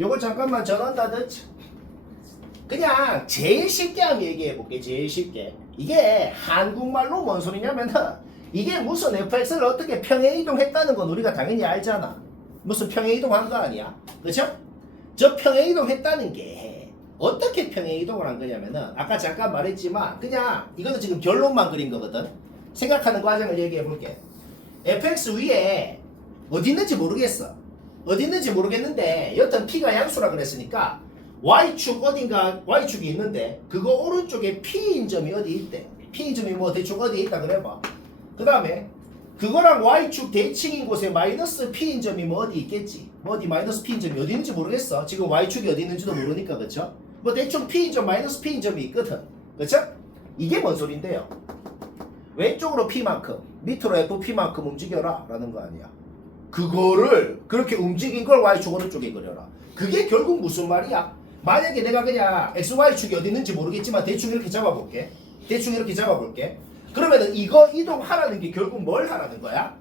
요걸 잠깐만 전환다든지. 그냥 제일 쉽게 한번 얘기해 볼게. 제일 쉽게. 이게 한국말로 뭔 소리냐면은 이게 무슨 fx를 어떻게 평행 이동했다는 건 우리가 당연히 알잖아. 무슨 평행 이동한 거 아니야? 그쵸? 저 평행 이동했다는 게 어떻게 평행 이동을 한 거냐면은 아까 잠깐 말했지만 그냥 이거는 지금 결론만 그린 거거든. 생각하는 과정을 얘기해 볼게. fx 위에 어디 있는지 모르겠어. 어디 있는지 모르겠는데 여튼 p가 양수라 그랬으니까 y축 어딘가 y축이 있는데 그거 오른쪽에 p인 점이 어디 있대. p인 점이 뭐 대충 어디 있다 그래봐. 그 다음에 그거랑 y축 대칭인 곳에 마이너스 p인 점이 뭐 어디 있겠지. 뭐 어디 마이너스 p인 점이 어디 있는지 모르겠어. 지금 y축이 어디 있는지도 모르니까. 그쵸? 뭐 대충 p인 점 마이너스 p인 점이 있거든. 그쵸? 이게 뭔 소린데요? 왼쪽으로 p만큼 밑으로 fp만큼 움직여라 라는 거 아니야. 그거를 그렇게 움직인 걸 y축 오른쪽에 그려라. 그게 결국 무슨 말이야? 만약에 내가 그냥 xy축이 어디 있는지 모르겠지만 대충 이렇게 잡아볼게. 대충 이렇게 잡아볼게. 그러면은 이거 이동하라는 게 결국 뭘 하라는 거야?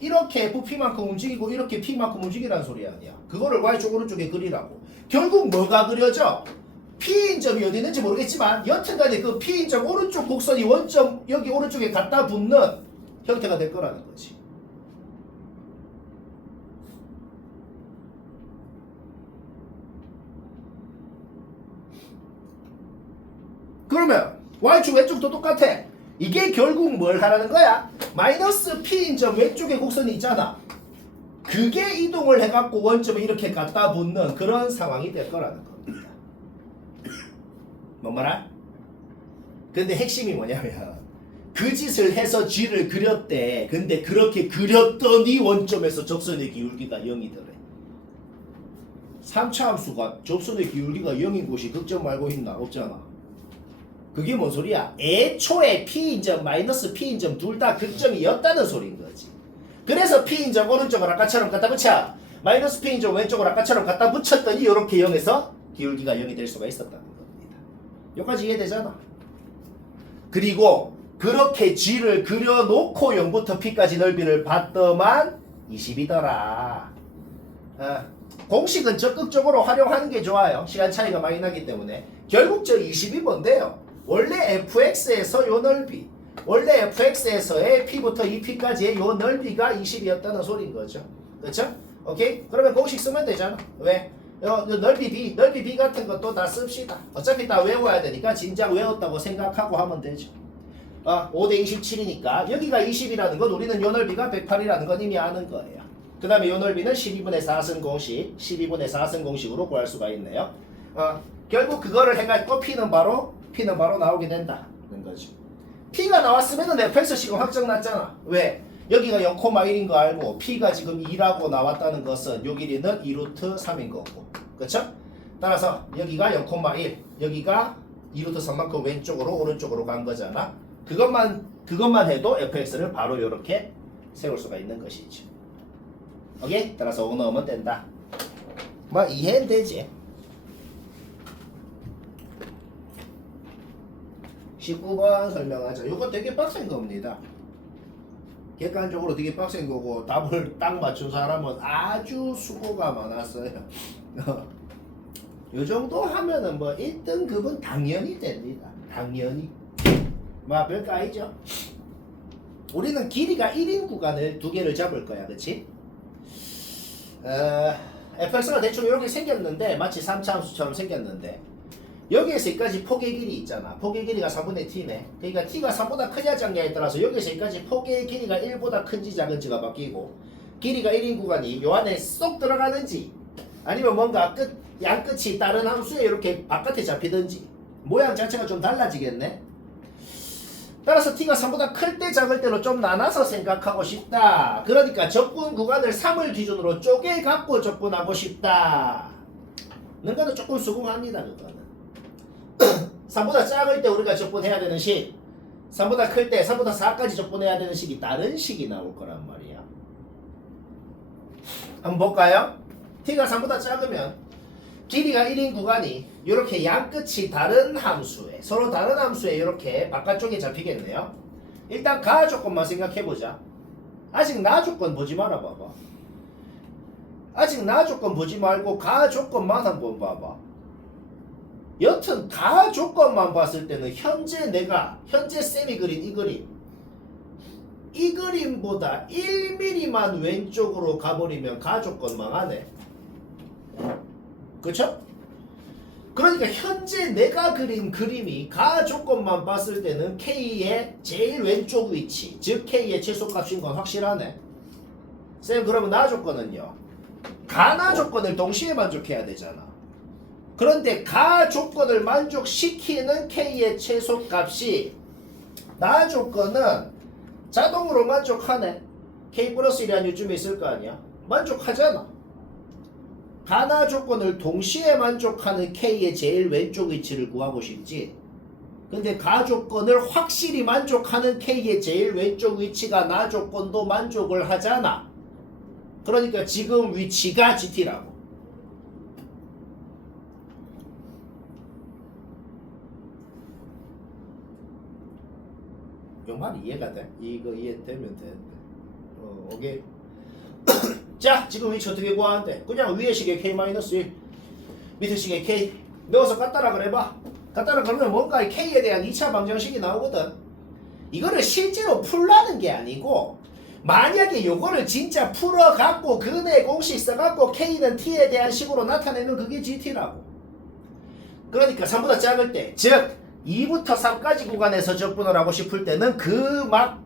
이렇게 fp만큼 움직이고 이렇게 p만큼 움직이라는 소리 아니야. 그거를 y축 오른쪽에 그리라고. 결국 뭐가 그려져? p인 점이 어디 있는지 모르겠지만 여튼간에 그 p인 점 오른쪽 곡선이 원점 여기 오른쪽에 갖다 붙는 형태가 될 거라는 거지. 그러면 y축 왼쪽도 똑같아. 이게 결국 뭘 하라는 거야? 마이너스 p인 점 왼쪽에 곡선이 있잖아. 그게 이동을 해갖고 원점에 이렇게 갖다 붙는 그런 상황이 될 거라는 겁니다. 뭔 말아? 근데 핵심이 뭐냐면 그 짓을 해서 G를 그렸대. 근데 그렇게 그렸더니 원점에서 접선의 기울기가 0이더래. 3차 함수가 접선의 기울기가 0인 곳이 극점 말고 있나? 없잖아. 그게 뭔 소리야? 애초에 P인점 마이너스 P인점 둘 다 극점이었다는 소리인 거지. 그래서 P인점 오른쪽을 아까처럼 갖다 붙여 마이너스 P인점 왼쪽을 아까처럼 갖다 붙였더니 이렇게 0에서 기울기가 0이 될 수가 있었다는 겁니다. 여기까지 이해되잖아. 그리고 그렇게 G를 그려놓고 0부터 P까지 넓이를 봤더만 20이더라. 공식은 적극적으로 활용하는 게 좋아요. 시간 차이가 많이 나기 때문에. 결국 저 20이 뭔데요? 원래 fx에서 요 넓이, 원래 fx에서의 p부터 2p까지의 요 넓이가 20이었다는 소리인 거죠. 그렇죠? 오케이? 그러면 공식 쓰면 되잖아. 왜? 넓이 b 같은 것도 다 씁시다. 어차피 다 외워야 되니까 진작 외웠다고 생각하고 하면 되죠. 5대 27이니까 여기가 20이라는 건 우리는 요 넓이가 108이라는 건 이미 아는 거예요. 그 다음에 요 넓이는 12분의 4승 공식, 12분의 4승 공식으로 구할 수가 있네요. 결국 그거를 해가지고 P는 바로 나오게 된다는 거죠. P가 나왔으면 fx 지금 확정 났잖아. 왜? 여기가 0,1인 거 알고 P가 지금 2라고 나왔다는 것은 요 길이는 2루트 3인 거고. 그쵸? 따라서 여기가 0,1, 여기가 2루트 3만큼 왼쪽으로 오른쪽으로 간 거잖아. 그것만 해도 fx를 바로 이렇게 세울 수가 있는 것이죠. 오케이? 따라서 5 넣으면 된다. 뭐 이해는 되지. 19번 설명하죠. 이거 되게 빡센 겁니다. 객관적으로 되게 빡센 거고 답을 딱 맞춘 사람은 아주 수고가 많았어요. 요 정도 하면은 뭐 1등급은 당연히 됩니다. 당연히. 뭐 별거 아니죠. 우리는 길이가 1인 구간을 두 개를 잡을 거야. 그치? fx가 대충 이렇게 생겼는데 마치 3차 함수처럼 생겼는데 여기에서 여기까지 폭의 길이 있잖아. 폭의 길이가 3분의 t네. 그러니까 t가 3보다 크냐 작냐에 따라서 여기에서 여기까지 폭의 길이가 1보다 큰지 작은지가 바뀌고 길이가 1인 구간이 요 안에 쏙 들어가는지 아니면 뭔가 양끝이 다른 함수에 이렇게 바깥에 잡히든지 모양 자체가 좀 달라지겠네. 따라서 t가 3보다 클 때 작을 때로 좀 나눠서 생각하고 싶다. 그러니까 접근 구간을 3을 기준으로 쪼개갖고 접근하고 싶다. 뭔가는 조금 수긍합니다. 그거는 3보다 작을 때 우리가 접근해야 되는 식, 3보다 클 때 3보다 4까지 접근해야 되는 식이 다른 식이 나올 거란 말이야. 한번 볼까요? t가 3보다 작으면 길이가 1인 구간이 이렇게 양끝이 다른 함수에, 서로 다른 함수에 이렇게 바깥쪽에 잡히겠네요. 일단 가 조건만 생각해보자. 아직 나 조건 보지 말아 봐봐. 아직 나 조건 보지 말고 가 조건만 한번 봐봐. 여튼 가 조건만 봤을 때는 현재 쌤이 그린 이 그림보다 1mm만 왼쪽으로 가버리면 가 조건 망하네. 그쵸? 그러니까 현재 내가 그린 그림이 가 조건만 봤을 때는 K의 제일 왼쪽 위치, 즉 K의 최소값인 건 확실하네. 쌤 그러면 나 조건은요, 가나 조건을 동시에 만족해야 되잖아. 그런데 가 조건을 만족시키는 K의 최소값이 나 조건은 자동으로 만족하네. K 플러스 1이란 요즘에 있을 거 아니야. 만족하잖아. 가나 조건을 동시에 만족하는 K의 제일 왼쪽 위치를 구하고 싶지. 근데 가 조건을 확실히 만족하는 K의 제일 왼쪽 위치가 나 조건도 만족을 하잖아. 그러니까 지금 위치가 GT라고. 이 말 이해가 돼? 이거 이해되면 되는데. 오케이. 자, 지금 위치 어떻게 구하는데? 그냥 위에 식에 K-1, 밑에 식에 K 넣어서 갖다라 그래봐. 갖다라 그러면 뭔가 K에 대한 2차 방정식이 나오거든. 이거를 실제로 풀라는 게 아니고, 만약에 요거를 진짜 풀어갖고 근의 공식 써갖고 K는 T에 대한 식으로 나타내면 그게 GT라고. 그러니까 3보다 작을 때, 즉 2부터 3까지 구간에서 적분을 하고 싶을 때는 그 막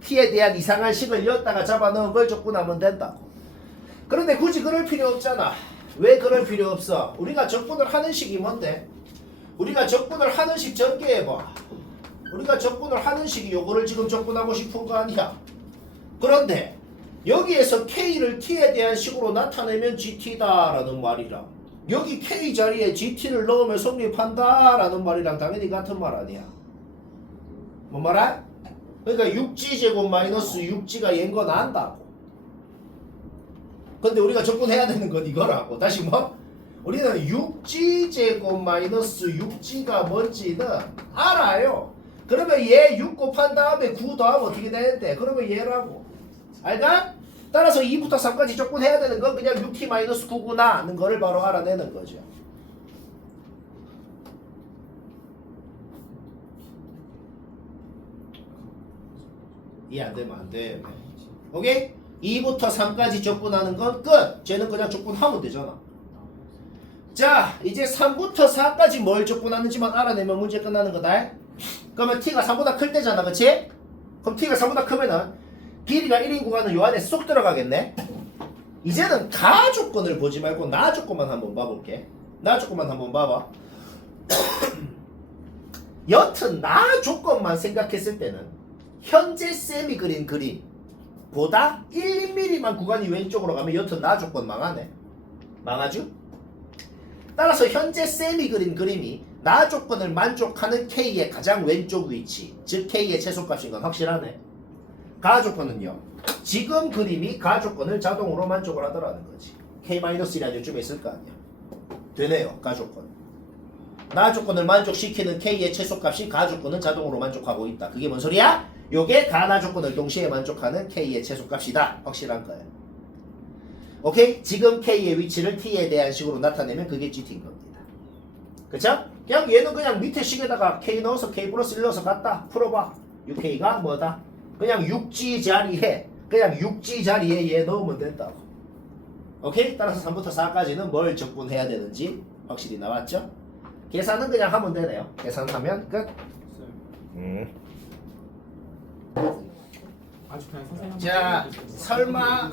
T에 대한 이상한 식을 엿다가 잡아넣은 걸 적분하면 된다고. 그런데 굳이 그럴 필요 없잖아. 왜 그럴 필요 없어? 우리가 적분을 하는 식이 뭔데? 우리가 적분을 하는 식 전개해봐. 우리가 적분을 하는 식이 요거를 지금 적분하고 싶은 거 아니야. 그런데 여기에서 K를 T에 대한 식으로 나타내면 GT다라는 말이라. 여기 K 자리에 GT를 넣으면 성립한다라는 말이랑 당연히 같은 말 아니야. 뭔 말아? 그러니까 6G 제곱 마이너스 6G가 얘인 건 안다고. 근데 우리가 적분해야 되는 건 이거라고. 다시 뭐? 우리는 6G 제곱 마이너스 6G가 뭔지는 알아요. 그러면 얘 6 곱한 다음에 9 더하면 어떻게 되는데? 그러면 얘라고. 알까? 따라서 2부터 3까지 적분해야 되는 건 그냥 6t 마이너스 9구나 하는 거를 바로 알아내는 거죠. 이해 안 되면 안 돼. 오케이? 2부터 3까지 적분하는 건 끝. 쟤는 그냥 적분하면 되잖아. 자, 이제 3부터 4까지 뭘 적분하는지만 알아내면 문제 끝나는 거다. 그러면 t가 3보다 클 때잖아, 그치? 그럼 t가 3보다 크면은 길이가 1인 구간은 요 안에 쏙 들어가겠네. 이제는 가 조건을 보지 말고 나 조건만 한번 봐볼게. 나 조건만 한번 봐봐. 여튼 나 조건만 생각했을 때는 현재 쌤이 그린 그림보다 1mm만 구간이 왼쪽으로 가면 여튼 나 조건 망하네. 망하죠? 따라서 현재 쌤이 그린 그림이 나 조건을 만족하는 K의 가장 왼쪽 위치, 즉 K의 최소값인 건 확실하네. 가 조건은요, 지금 그림이 가 조건을 자동으로 만족을 하더라는 거지. K-1이라는 요즘에 있을 거 아니야. 되네요. 가 조건. 나 조건을 만족시키는 K의 최소값이 가 조건은 자동으로 만족하고 있다. 그게 뭔 소리야? 요게 가나 조건을 동시에 만족하는 K의 최소값이다. 확실한 거예요. 오케이? 지금 K의 위치를 T에 대한 식으로 나타내면 그게 GT인 겁니다. 그쵸? 그냥 얘는 그냥 밑에 식에다가 K 넣어서 K 플러스 1 넣어서 갖다 풀어봐. 6K가 뭐다? 그냥 6G 자리에 그냥 6G 자리에 얘 넣으면 된다고. 오케이? 따라서 3부터 4까지는 뭘 적분해야 되는지 확실히 나왔죠? 계산은 그냥 하면 되네요. 계산하면 끝. 자, 설마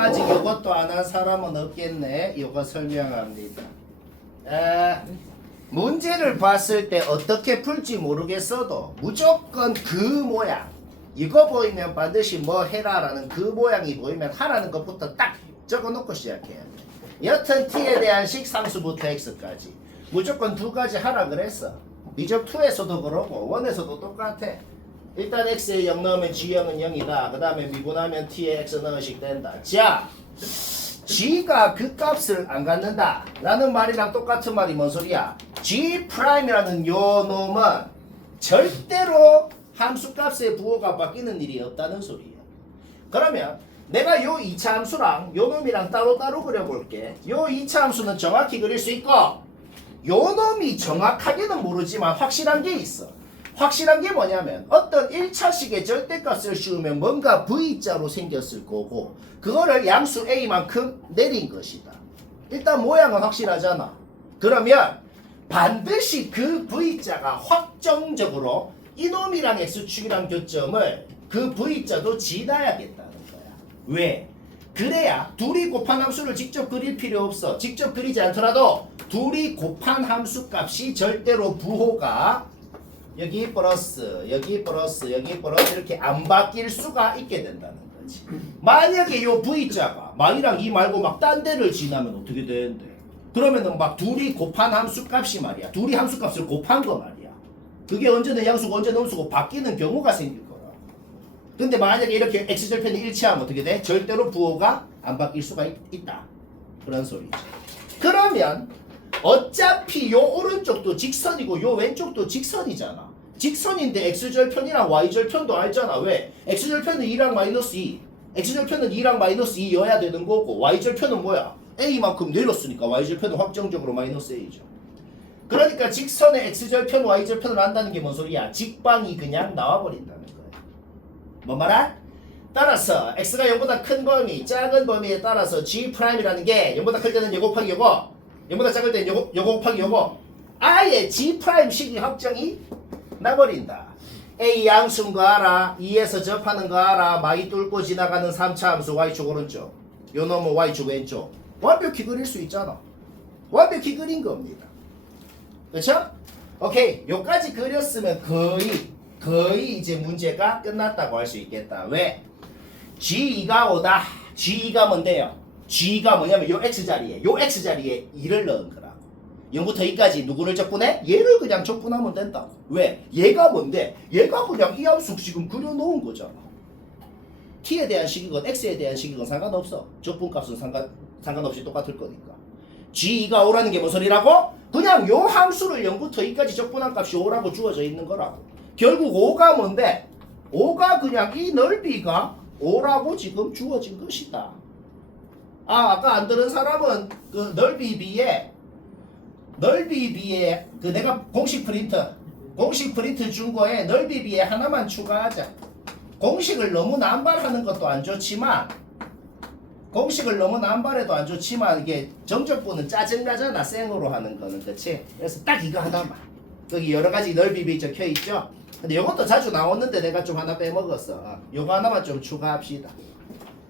아직 이것도 안 한 사람은 없겠네. 이거 설명합니다. 문제를 봤을 때 어떻게 풀지 모르겠어도 무조건 그 모양, 이거 보이면 반드시 뭐 해라라는 그 모양이 보이면 하라는 것부터 딱 적어놓고 시작해야 돼. 여튼 t에 대한 식 상수부터 x까지 무조건 두 가지 하라 그랬어. 미적 2에서도 그러고 1에서도 똑같아. 일단 x에 0 넣으면 g형은 0이다. 그 다음에 미분하면 t에 x 넣으식 된다. 자, g가 그 값을 안 갖는다 라는 말이랑 똑같은 말이 뭔 소리야? g'이라는 요 놈은 절대로 함수 값의 부호가 바뀌는 일이 없다는 소리야. 그러면 내가 요 2차 함수랑 요 놈이랑 따로따로 그려볼게. 요 2차 함수는 정확히 그릴 수 있고 요 놈이 정확하게는 모르지만 확실한 게 있어. 확실한 게 뭐냐면 어떤 1차식의 절대값을 씌우면 뭔가 V자로 생겼을 거고 그거를 양수 A만큼 내린 것이다. 일단 모양은 확실하잖아. 그러면 반드시 그 V자가 확정적으로 이놈이랑 X축이랑 교점을 그 V자도 지나야겠다는 거야. 왜? 그래야 둘이 곱한 함수를 직접 그릴 필요 없어. 직접 그리지 않더라도 둘이 곱한 함수 값이 절대로 부호가 여기 플러스, 여기 플러스, 여기 플러스 이렇게 안 바뀔 수가 있게 된다는 거지. 만약에 요 V자가 만이랑 2 말고 막 딴 데를 지나면 어떻게 되는데? 그러면은 막 둘이 곱한 함수 값이 말이야. 둘이 함수 값을 곱한 거 말이야. 그게 언제는 양수고 언제는 음수고 바뀌는 경우가 생길 거야. 근데 만약에 이렇게 x절편이 일치하면 어떻게 돼? 절대로 부호가 안 바뀔 수가 있다. 그런 소리죠. 그러면 어차피 요 오른쪽도 직선이고 요 왼쪽도 직선이잖아. 직선인데 x절편이랑 y절편도 알잖아. 왜? x절편은 2랑 마이너스 2 x절편은 2랑 마이너스 2여야 되는 거고 y절편은 뭐야? a만큼 내렸으니까 y절편은 확정적으로 마이너스 a죠. 그러니까 직선의 x절편 y절편을 한다는 게 뭔 소리야? 직방이 그냥 나와버린다는 거야. 뭔 말아? 따라서 x가 0보다 큰 범위, 작은 범위에 따라서 g'이라는 게 0보다 클 때는 요 곱하기 요거, 0보다 작을 때는 요거 곱하기 요거 아예 g'식이 확정이 나버린다. a 양수인 거 알아? 2에서 접하는 거 알아? 마이 뚫고 지나가는 3차 함수 y축 오른쪽 요 놈은 y축 왼쪽 완벽히 그릴 수 있잖아. 완벽히 그린 겁니다. 그렇죠? 오케이. 요까지 그렸으면 거의 이제 문제가 끝났다고 할 수 있겠다. 왜? G2가 오다. G2가 뭔데요? G가 뭐냐면 요 X자리에 2를 넣은 거라고. 0부터 2까지 누구를 적분해? 얘를 그냥 적분하면 된다고. 왜? 얘가 뭔데? 얘가 그냥 이 함수 지금 그려놓은 거잖아. T에 대한 식이건 X에 대한 식이건 상관없어. 적분값은 상관없이 똑같을 거니까. G2가 오라는 게 뭔 소리라고? 그냥 요 함수를 0부터 2까지 적분한 값이 5라고 주어져 있는 거라고. 결국 5가 뭔데? 5가 그냥 이 넓이가 5라고 지금 주어진 것이다. 아까 안 들은 사람은 그 넓이 비에 그 내가 공식 프린트 준 거에 넓이 비에 하나만 추가하자. 공식을 너무 남발하는 것도 안 좋지만 이게 정적분은 짜증나잖아. 생으로 하는 거는. 그치? 그래서 딱 이거 하나만. 여기 여러 가지 넓이 비 적혀 있죠? 근데 이것도 자주 나왔는데 내가 좀 하나 빼먹었어. 요거 하나만 좀 추가합시다.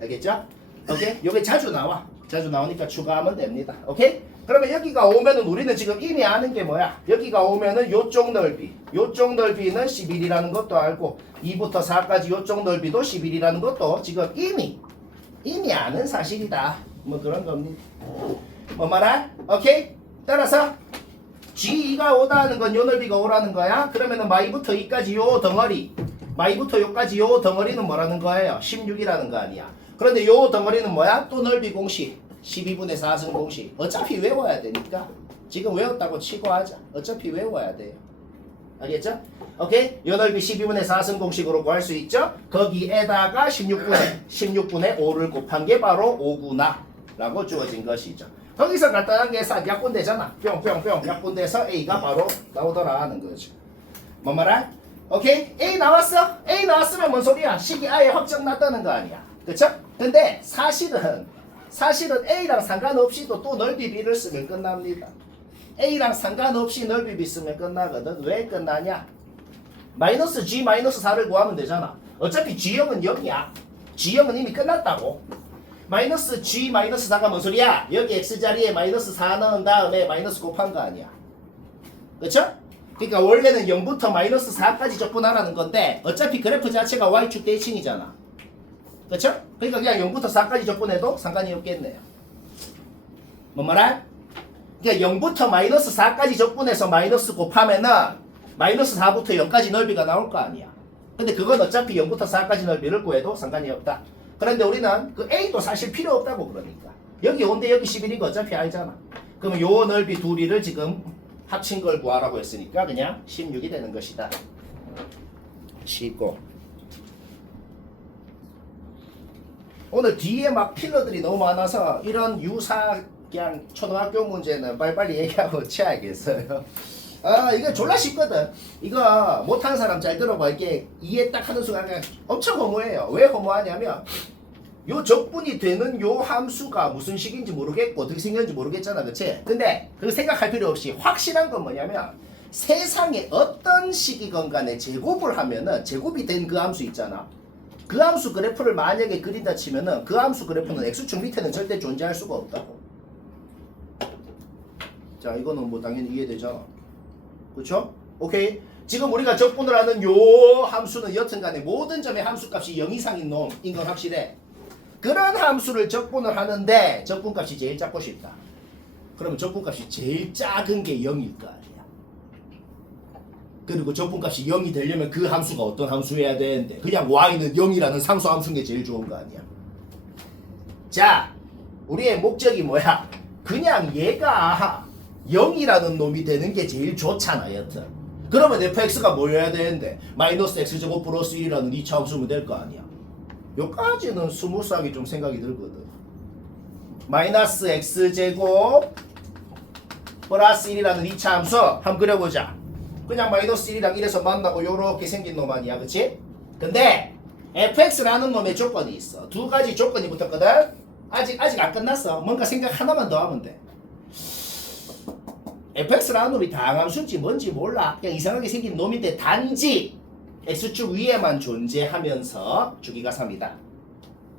알겠죠? 오케이? 요게 자주 나오니까 추가하면 됩니다. 오케이? 그러면 여기가 오면은 우리는 지금 이미 아는 게 뭐야? 여기가 오면은 요쪽 넓이는 11이라는 것도 알고 2부터 4까지 요쪽 넓이도 11이라는 것도 지금 이미 아는 사실이다. 뭐 그런 겁니다. 뭐 말아? 오케이? 따라서 G2가 오다는 건 요 넓이가 오라는 거야. 그러면은 마이부터 2까지 요 덩어리, 마이부터 요까지 요 덩어리는 뭐라는 거예요? 16이라는 거 아니야. 그런데 요 덩어리는 뭐야? 또 넓이 공식 12분의 4승 공식. 어차피 외워야 되니까 지금 외웠다고 치고 하자. 어차피 외워야 돼요. 알겠죠? 오케이? 요 넓이 12분의 4승 공식으로 구할 수 있죠? 거기에다가 16분의 5를 곱한 게 바로 5구나 라고 주어진 것이죠. 거기서 간단하게 약분되잖아. 뿅뿅뿅 약분돼서 A가 바로 나오더라 하는 거죠. 뭔 말아? 오케이? A 나왔어? A 나왔으면 뭔 소리야? 식이 아예 확정 났다는 거 아니야. 그쵸? 근데 사실은 A랑 상관없이도 또 넓이 B를 쓰면 끝납니다. A랑 상관없이 넓이 B 쓰면 끝나거든. 왜 끝나냐? 마이너스 G 마이너스 4를 구하면 되잖아. 어차피 G형은 0이야. G형은 이미 끝났다고. 마이너스 G 마이너스 4가 뭔 소리야? 여기 X자리에 마이너스 4 넣은 다음에 마이너스 곱한 거 아니야. 그쵸? 그러니까 원래는 0부터 마이너스 4까지 적분하라는 건데 어차피 그래프 자체가 Y축 대칭이잖아. 그쵸? 그러니까 그냥 0부터 4까지 적분해도 상관이 없겠네요. 뭔 말아? 그러니까 0부터 마이너스 4까지 적분해서 마이너스 곱하면은 마이너스 4부터 0까지 넓이가 나올 거 아니야. 근데 그건 어차피 0부터 4까지 넓이를 구해도 상관이 없다. 그런데 우리는 그 A도 사실 필요 없다고 그러니까. 여기 5인데 여기 11인 거 어차피 알잖아. 그러면 요 넓이 둘이를 지금 합친 걸 구하라고 했으니까 그냥 16이 되는 것이다. 쉽고. 오늘 뒤에 막 킬러들이 너무 많아서 이런 유사 그냥 초등학교 문제는 빨리빨리 얘기하고 치야겠어요. 아 이거 졸라 쉽거든. 이거 못하는 사람 잘 들어봐. 이게 이해 딱 하는 순간 그냥 엄청 허무해요. 왜 허무하냐면 요 적분이 되는 요 함수가 무슨 식인지 모르겠고 어떻게 생겼는지 모르겠잖아, 그치? 근데 그 생각할 필요 없이 확실한 건 뭐냐면 세상에 어떤 식이건 간에 제곱을 하면은 제곱이 된 그 함수 있잖아. 그 함수 그래프를 만약에 그린다 치면은 그 함수 그래프는 x축 밑에는 절대 존재할 수가 없다고. 자 이거는 뭐 당연히 이해되잖아. 그쵸? 오케이. 지금 우리가 적분을 하는 요 함수는 여튼간에 모든 점의 함수값이 0 이상인 놈인 건 확실해. 그런 함수를 적분을 하는데 적분값이 제일 작고 싶다. 그러면 적분값이 제일 작은 게 0일 거 아니야. 그리고 적분값이 0이 되려면 그 함수가 어떤 함수여야 되는데 그냥 y는 0이라는 상수 함수인 게 제일 좋은 거 아니야. 자, 우리의 목적이 뭐야? 그냥 얘가 0이라는 놈이 되는 게 제일 좋잖아, 여튼. 그러면 fx가 뭐여야 되는데 마이너스 x제곱 플러스 1이라는 2차 함수면 될 거 아니야. 요까지는 스무스하게 좀 생각이 들거든. 마이너스 x제곱 플러스 1이라는 2차 함수 한번 그려보자. 그냥 마이너스 1이랑 1에서 만나고 요렇게 생긴 놈 아니야, 그치? 근데 fx라는 놈의 조건이 있어. 두 가지 조건이 붙었거든. 아직 안 끝났어. 뭔가 생각 하나만 더 하면 돼. fx라는 놈이 다항함수인지 뭔지 몰라. 그냥 이상하게 생긴 놈인데 단지 x축 위에만 존재하면서 주기가 3이다.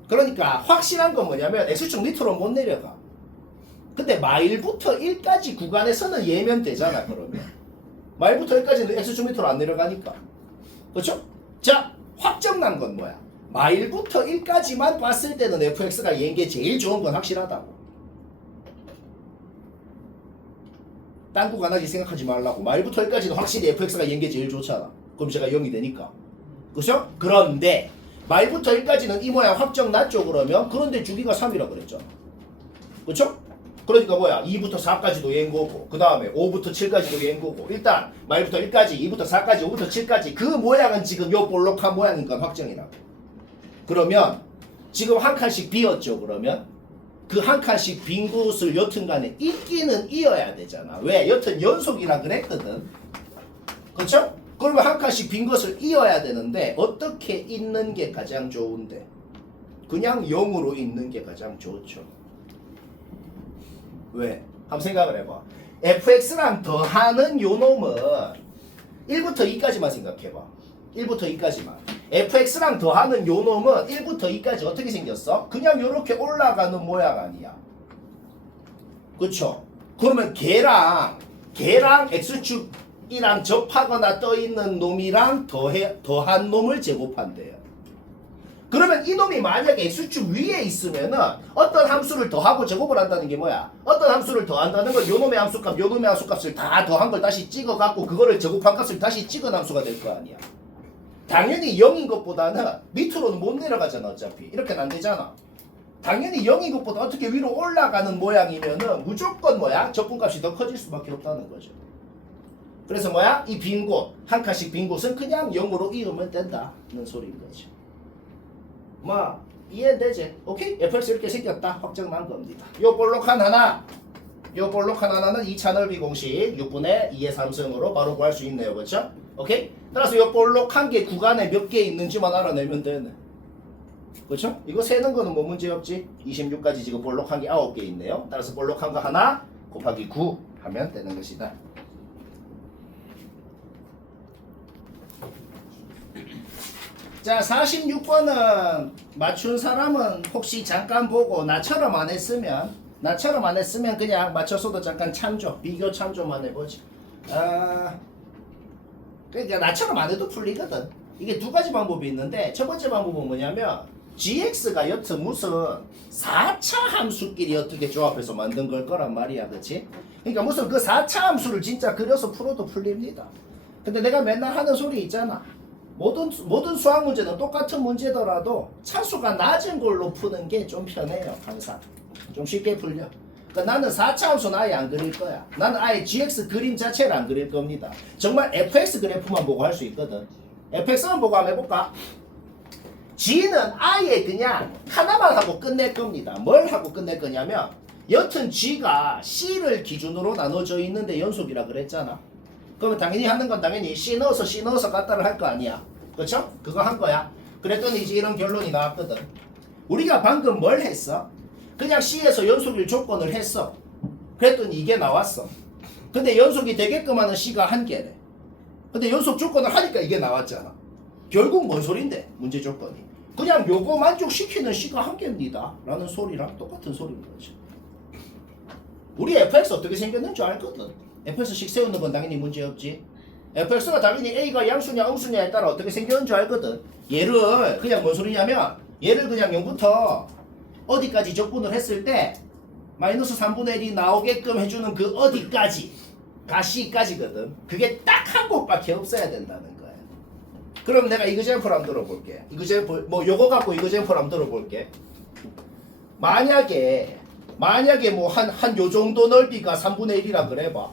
그러니까 확실한 건 뭐냐면 x축 밑으로 못 내려가. 근데 마일부터 1까지 구간에서는 얘면 되잖아. 그러면 마일부터 1까지는 x축 밑으로 안 내려가니까. 그렇죠? 자, 확정난 건 뭐야? 마일부터 1까지만 봤을 때는 fx가 얘인 게 제일 좋은 건 확실하다고. 딴 구간하게 생각하지 말라고. 마일부터 1까지는 확실히 fx가 얘인 게 제일 좋잖아. 그럼 제가 0이 되니까. 그죠? 그런데 말부터 1까지는 이 모양 확정 났죠 그러면? 그런데 주기가 3이라 그랬잖아. 그쵸? 그러니까 뭐야? 2부터 4까지도 얘인 거고 그 다음에 5부터 7까지도 얘인 거고 일단 말부터 1까지 2부터 4까지 5부터 7까지 그 모양은 지금 요 볼록한 모양이니까 확정이라고. 그러면 지금 한 칸씩 비었죠 그러면? 그 한 칸씩 빈 곳을 여튼간에 있기는 이어야 되잖아. 왜? 여튼 연속이라 그랬거든. 그쵸? 그러면 한 칸씩 빈 것을 이어야 되는데 어떻게 있는 게 가장 좋은데? 그냥 0으로 있는 게 가장 좋죠. 왜? 한번 생각을 해봐. fx랑 더하는 요 놈은 1부터 2까지만 생각해봐. 1부터 2까지만. fx랑 더하는 요 놈은 1부터 2까지 어떻게 생겼어? 그냥 요렇게 올라가는 모양 아니야. 그쵸? 그러면 걔랑 x축이랑 접하거나 떠있는 놈이랑 더한 놈을 제곱한대요. 그러면 이 놈이 만약에 x축 위에 있으면은 어떤 함수를 더하고 제곱을 한다는 게 뭐야? 어떤 함수를 더한다는 건 요 놈의 함수값, 요 놈의 함수값을 다 더한 걸 다시 찍어갖고 그거를 제곱한 값을 다시 찍은 함수가 될 거 아니야. 당연히 0인 것보다는 밑으로는 못 내려가잖아. 어차피 이렇게는 안 되잖아. 당연히 0인 것보다 어떻게 위로 올라가는 모양이면은 무조건 뭐야? 적분값이 더 커질 수밖에 없다는 거죠. 그래서 뭐야? 이 빈 곳, 한 칸씩 빈 곳은 그냥 0으로 이으면 된다는 소리인 거지. 뭐 이해되지? 오케이? fx 이렇게 생겼다. 확정난 겁니다. 요 볼록한 하나는 2차 넓이 공식 6분의 2의 3승으로 바로 구할 수 있네요. 그렇죠? 오케이? 따라서 요 볼록한 게 구간에 몇 개 있는지만 알아내면 되네. 그렇죠? 이거 세는 거는 뭐 문제 없지? 26까지 지금 볼록한 게 9개 있네요. 따라서 볼록한 거 하나 곱하기 9 하면 되는 것이다. 자, 46번은 맞춘 사람은 혹시 잠깐 보고 나처럼 안 했으면 그냥 맞췄어도 잠깐 참조, 비교 참조만 해보지. 그러니까 나처럼 안 해도 풀리거든. 이게 두 가지 방법이 있는데 첫 번째 방법은 뭐냐면 gx가 여튼 무슨 4차 함수끼리 어떻게 조합해서 만든 걸 거란 말이야. 그치? 그러니까 무슨 그 4차 함수를 진짜 그려서 풀어도 풀립니다. 근데 내가 맨날 하는 소리 있잖아. 모든 수학 문제는 똑같은 문제더라도 차수가 낮은 걸로 푸는 게 좀 편해요. 항상 좀 쉽게 풀려. 그러니까 나는 4차 함수는 아예 안 그릴 거야. 나는 아예 gx 그림 자체를 안 그릴 겁니다. 정말 fx 그래프만 보고 할 수 있거든. fx만 보고 한번 해볼까? G는 아예 그냥 하나만 하고 끝낼 겁니다. 뭘 하고 끝낼 거냐면 여튼 G가 C를 기준으로 나눠져 있는데 연속이라 그랬잖아. 그러면 당연히 하는 건 당연히 C 넣어서 갖다를 할 거 아니야. 그렇죠? 그거 한 거야. 그랬더니 이제 이런 결론이 나왔거든. 우리가 방금 뭘 했어? 그냥 C에서 연속일 조건을 했어. 그랬더니 이게 나왔어. 근데 연속이 되게끔 하는 C가 한 개래. 근데 연속 조건을 하니까 이게 나왔잖아. 결국 뭔 소린데? 문제 조건이. 그냥 요거 만족시키는 C가 한 개입니다. 라는 소리랑 똑같은 소리인 거지. 우리 fx 어떻게 생겼는지 알거든. fx식 세우는 건 당연히 문제없지. fx가 당연히 a가 양수냐 음수냐에 따라 어떻게 생겼는지 알거든. 얘를 그냥 뭔 소리냐면 얘를 그냥 0부터 어디까지 적분을 했을 때 마이너스 3분의 1이 나오게끔 해주는 그 어디까지가 C까지거든. 그게 딱 한 곳밖에 없어야 된다는 거야. 그럼 내가 이그젠플 한번 들어볼게. 이그젠플 뭐 요거 갖고 이그젠플 한번 들어볼게. 만약에 뭐 한 요 정도 넓이가 3분의 1이라 그래봐.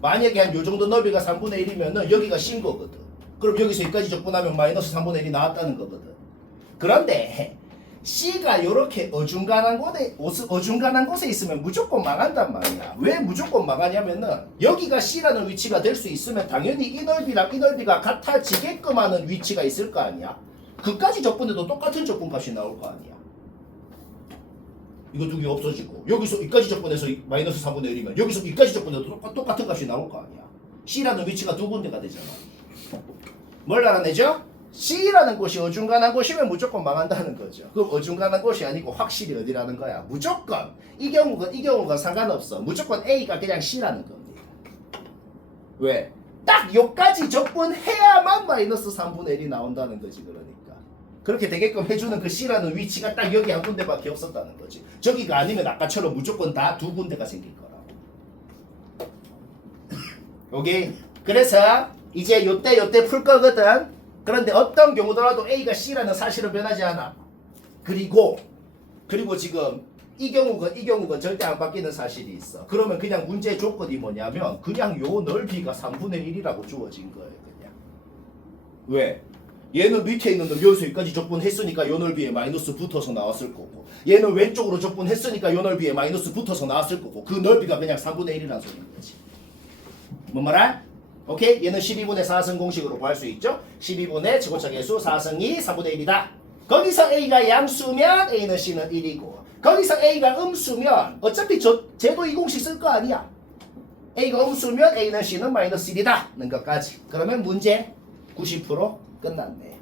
만약에 한 요 정도 넓이가 3분의 1이면은 여기가 C인 거거든. 그럼 여기서 여기까지 적분하면 마이너스 3분의 1이 나왔다는 거거든. 그런데 C가 요렇게 어중간한 곳에 있으면 무조건 망한단 말이야. 왜 무조건 망하냐면은 여기가 C라는 위치가 될 수 있으면 당연히 이 넓이랑 이 넓이가 같아지게끔 하는 위치가 있을 거 아니야. 그까지 적분해도 똑같은 적분값이 나올 거 아니야. 이거 두 개 없어지고 여기서 이까지 적분해서 마이너스 3분의 1이면 여기서 이까지 적분해도 똑같은 값이 나올 거 아니야. C라는 위치가 두 군데가 되잖아. 뭘 알아내죠? C라는 곳이 어중간한 곳이면 무조건 망한다는 거죠. 그럼 어중간한 곳이 아니고 확실히 어디라는 거야? 무조건 이 경우가 상관없어. 무조건 A가 그냥 C라는 겁니다. 왜? 딱 요까지 적분해야만 마이너스 3분의 1이 나온다는 거지. 그러니까 그렇게 되게끔 해주는 그 C라는 위치가 딱 여기 한 군데밖에 없었다는 거지. 저기가 아니면 아까처럼 무조건 다 두 군데가 생길 거라고. 오케이. 그래서 이제 요때 풀 거거든. 그런데 어떤 경우더라도 A가 C라는 사실은 변하지 않아. 그리고 지금 이 경우건 절대 안 바뀌는 사실이 있어. 그러면 그냥 문제 조건이 뭐냐면 그냥 요 넓이가 3분의 1이라고 주어진 거예요. 그냥. 왜? 얘는 밑에 있는 놈 여기서 여기까지 적분했으니까 요 넓이에 마이너스 붙어서 나왔을 거고, 얘는 왼쪽으로 적분했으니까 요 넓이에 마이너스 붙어서 나왔을 거고, 그 넓이가 그냥 3분의 1이라는 소리인 거지. 뭔 말아? 오케이? 얘는 12분의 4승 공식으로 구할 수 있죠? 12분의 제곱차 계수 4승 2 3분의 1이다. 거기서 A가 양수면 A는 C는 1이고, 거기서 A가 음수면 어차피 쟤도 이 공식 쓸 거 아니야. A가 음수면 A는 C는 마이너스 1이다 는 것까지. 그러면 문제 90% 끝났네.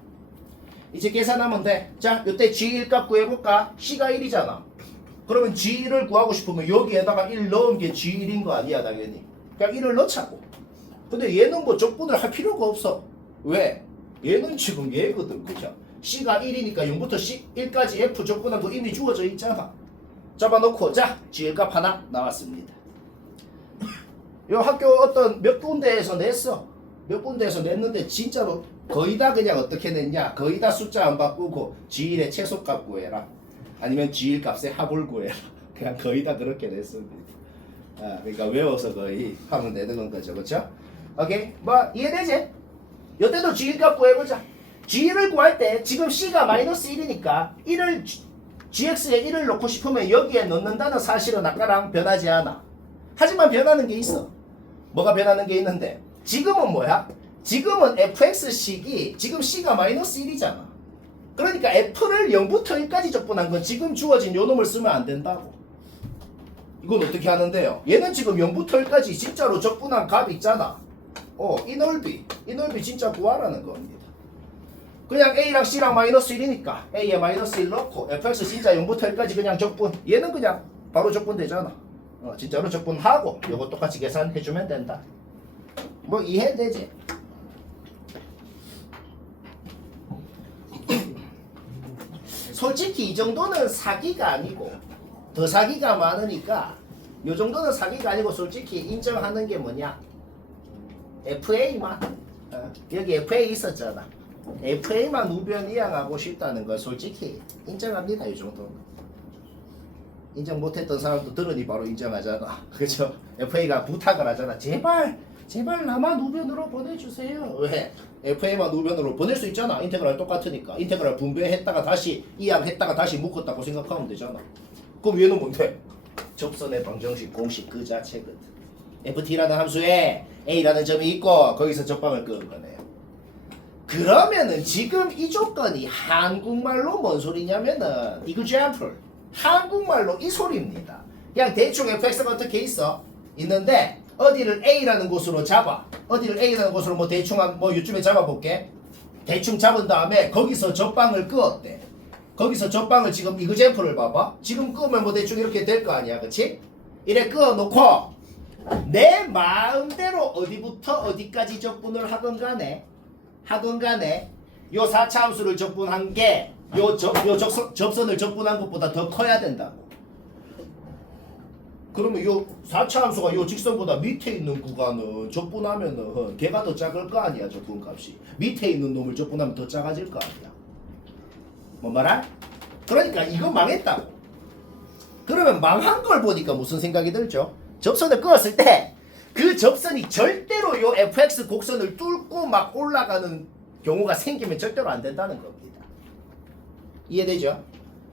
이제 계산하면 돼. 자, 이때 G1 값 구해볼까? C가 1이잖아. 그러면 G1을 구하고 싶으면 여기에다가 1 넣은 게 G1인 거 아니야 당연히. 그냥 1을 넣자고. 근데 얘는 뭐 적분을 할 필요가 없어. 왜? 얘는 지금 얘거든. 그죠? C가 1이니까 0부터 C1까지 F 적분한 거 이미 주어져 있잖아. 잡아놓고 자, G1 값 하나 나왔습니다. 요 학교 어떤 몇 군데에서 냈어. 몇 군데에서 냈는데 진짜로 거의 다 그냥 어떻게 냈냐? 거의 다 숫자 안 바꾸고 G1의 최소값 구해라. 아니면 G1 값의 합을 구해라. 그냥 거의 다 그렇게 냈습니다. 아, 그러니까 외워서 거의 하면 되는 거죠. 그렇죠? 오케이? 뭐 이해되지? 이때도 G1 값 구해보자. G1을 구할 때 지금 C가 마이너스 1이니까 1을 GX에 1을 넣고 싶으면 여기에 넣는다는 사실은 아까랑 변하지 않아. 하지만 변하는 게 있어. 뭐가 변하는 게 있는데 지금은 뭐야? 지금은 fx식이 지금 C가 마이너스 1이잖아. 그러니까 f를 0부터 1까지 적분한 건 지금 주어진 요 놈을 쓰면 안 된다고. 이건 어떻게 하는데요? 얘는 지금 0부터 1까지 진짜로 적분한 값 있잖아. 이 넓이 진짜 구하라는 겁니다. 그냥 A랑 C랑 마이너스 1이니까 A에 마이너스 1 넣고 fx 진짜 0부터 1까지 그냥 적분. 얘는 그냥 바로 적분되잖아. 진짜로 적분하고 요거 똑같이 계산해주면 된다. 뭐 이해되지? 솔직히 이 정도는 사기가 아니고 더 사기가 많으니까 요 정도는 사기가 아니고 솔직히 인정하는 게 뭐냐? FA만 여기 FA 있었잖아. FA만 우변 이항하고 싶다는 걸 솔직히 인정합니다. 이 정도는. 인정 못했던 사람도 들으니 바로 인정하잖아. 그죠? FA가 부탁을 하잖아. 제발 나만 우변으로 보내주세요. 왜? FA만 우변으로 보낼 수 있잖아. 인테그랄 똑같으니까. 인테그랄 분배했다가 다시 이항했다가 다시 묶었다고 생각하면 되잖아. 그럼 얘는 뭔데? 접선의 방정식 공식 그 자체거든. ft라는 함수에 a라는 점이 있고 거기서 접방을 끄는 거네요. 그러면은 지금 이 조건이 한국말로 뭔 소리냐면은 example 한국말로 이 소리입니다. 그냥 대충 fx가 어떻게 있어? 있는데 어디를 a라는 곳으로 잡아. 어디를 a라는 곳으로 뭐 대충 뭐 요쯤에 잡아볼게. 대충 잡은 다음에 거기서 접방을 끄었대. 거기서 접방을 지금 example을 봐봐. 지금 끄면 뭐 대충 이렇게 될 거 아니야, 그치? 이래 끄어놓고 내 마음대로 어디부터 어디까지 적분을 하건 간에 요 4차 함수를 적분한 게 요 접선을 적분한 것보다 더 커야 된다고. 그러면 요 4차 함수가 요 직선보다 밑에 있는 구간은 적분하면은 걔가 더 작을 거 아니야, 적분값이. 밑에 있는 놈을 적분하면 더 작아질 거 아니야. 뭔 말아? 그러니까 이거 망했다고. 그러면 망한 걸 보니까 무슨 생각이 들죠? 접선을 끄었을 때 그 접선이 절대로 요 fx 곡선을 뚫고 막 올라가는 경우가 생기면 절대로 안 된다는 겁니다. 이해되죠?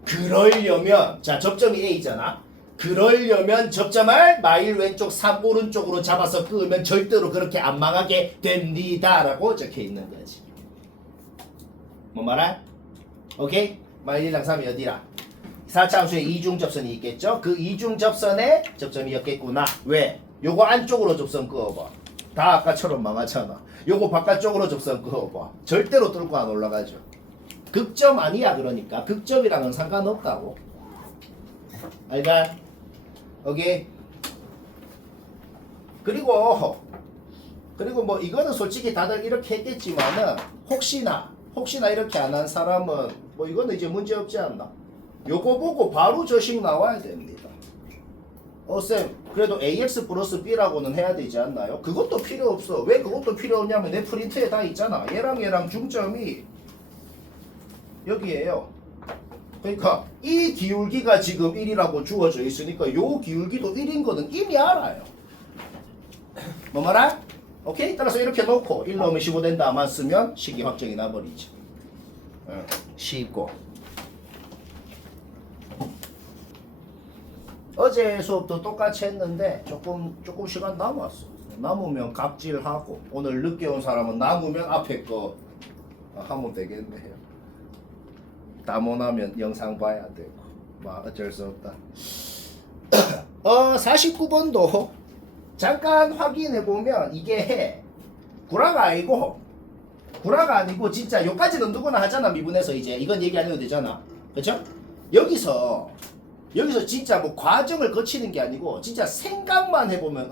그러려면 자 접점이 A잖아. 그러려면 접점을 마일 왼쪽 3 오른쪽으로 잡아서 끄면 절대로 그렇게 안 망하게 됩니다 라고 적혀 있는 거지. 뭐 말아? 오케이? 마일 1랑 3이 어디라? 4차 함수에 이중 접선이 있겠죠? 그 이중 접선에 접점이었겠구나. 왜? 요거 안쪽으로 접선 그어봐. 다 아까처럼 망하잖아. 요거 바깥쪽으로 접선 그어봐. 절대로 뚫고 안 올라가죠. 극점 아니야. 그러니까 극점이랑은 상관없다고. 알가? 오케이? 그리고 뭐 이거는 솔직히 다들 이렇게 했겠지만은 혹시나 이렇게 안 한 사람은 뭐 이거는 이제 문제 없지 않나? 요거 보고 바로 저식 나와야 됩니다. 쌤 그래도 ax 플러스 b라고는 해야 되지 않나요? 그것도 필요 없어. 왜 그것도 필요 없냐면 내 프린트에 다 있잖아. 얘랑 중점이 여기에요. 그러니까 이 기울기가 지금 1이라고 주어져 있으니까 요 기울기도 1인 거는 이미 알아요. 뭐 말아? 오케이? 따라서 이렇게 놓고 1 넣으면 15 된다만 쓰면 식이 확정이 나버리죠. 쉽고. 어제 수업도 똑같이 했는데 조금 시간 남았어. 남으면 각질하고 오늘 늦게 온 사람은 남으면 앞에 거 하면 되겠네요. 다 못하면 영상 봐야 되고 막 어쩔 수 없다. 49번도 잠깐 확인해 보면 이게 구라가 아니고 진짜 여기까지는 누구나 하잖아. 미분에서 이제 이건 얘기 안 해도 되잖아. 그쵸? 여기서 진짜 뭐 과정을 거치는 게 아니고 진짜 생각만 해보면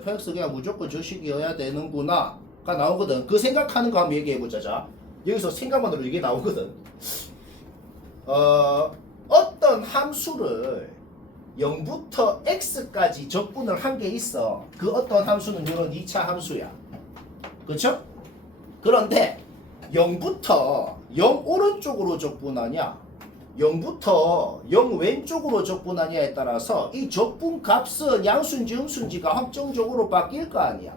fx 그냥 무조건 저식이어야 되는구나 가 나오거든. 그 생각하는 거 한번 얘기해보자. 자 여기서 생각만으로 이게 나오거든. 어떤 함수를 0부터 x까지 적분을 한 게 있어. 그 어떤 함수는 이런 2차 함수야. 그렇죠? 그런데 0부터 0 오른쪽으로 적분하냐 0부터 0 왼쪽으로 적분하냐에 따라서 이 적분 값은 양수인지 음수인지가 확정적으로 바뀔 거 아니야.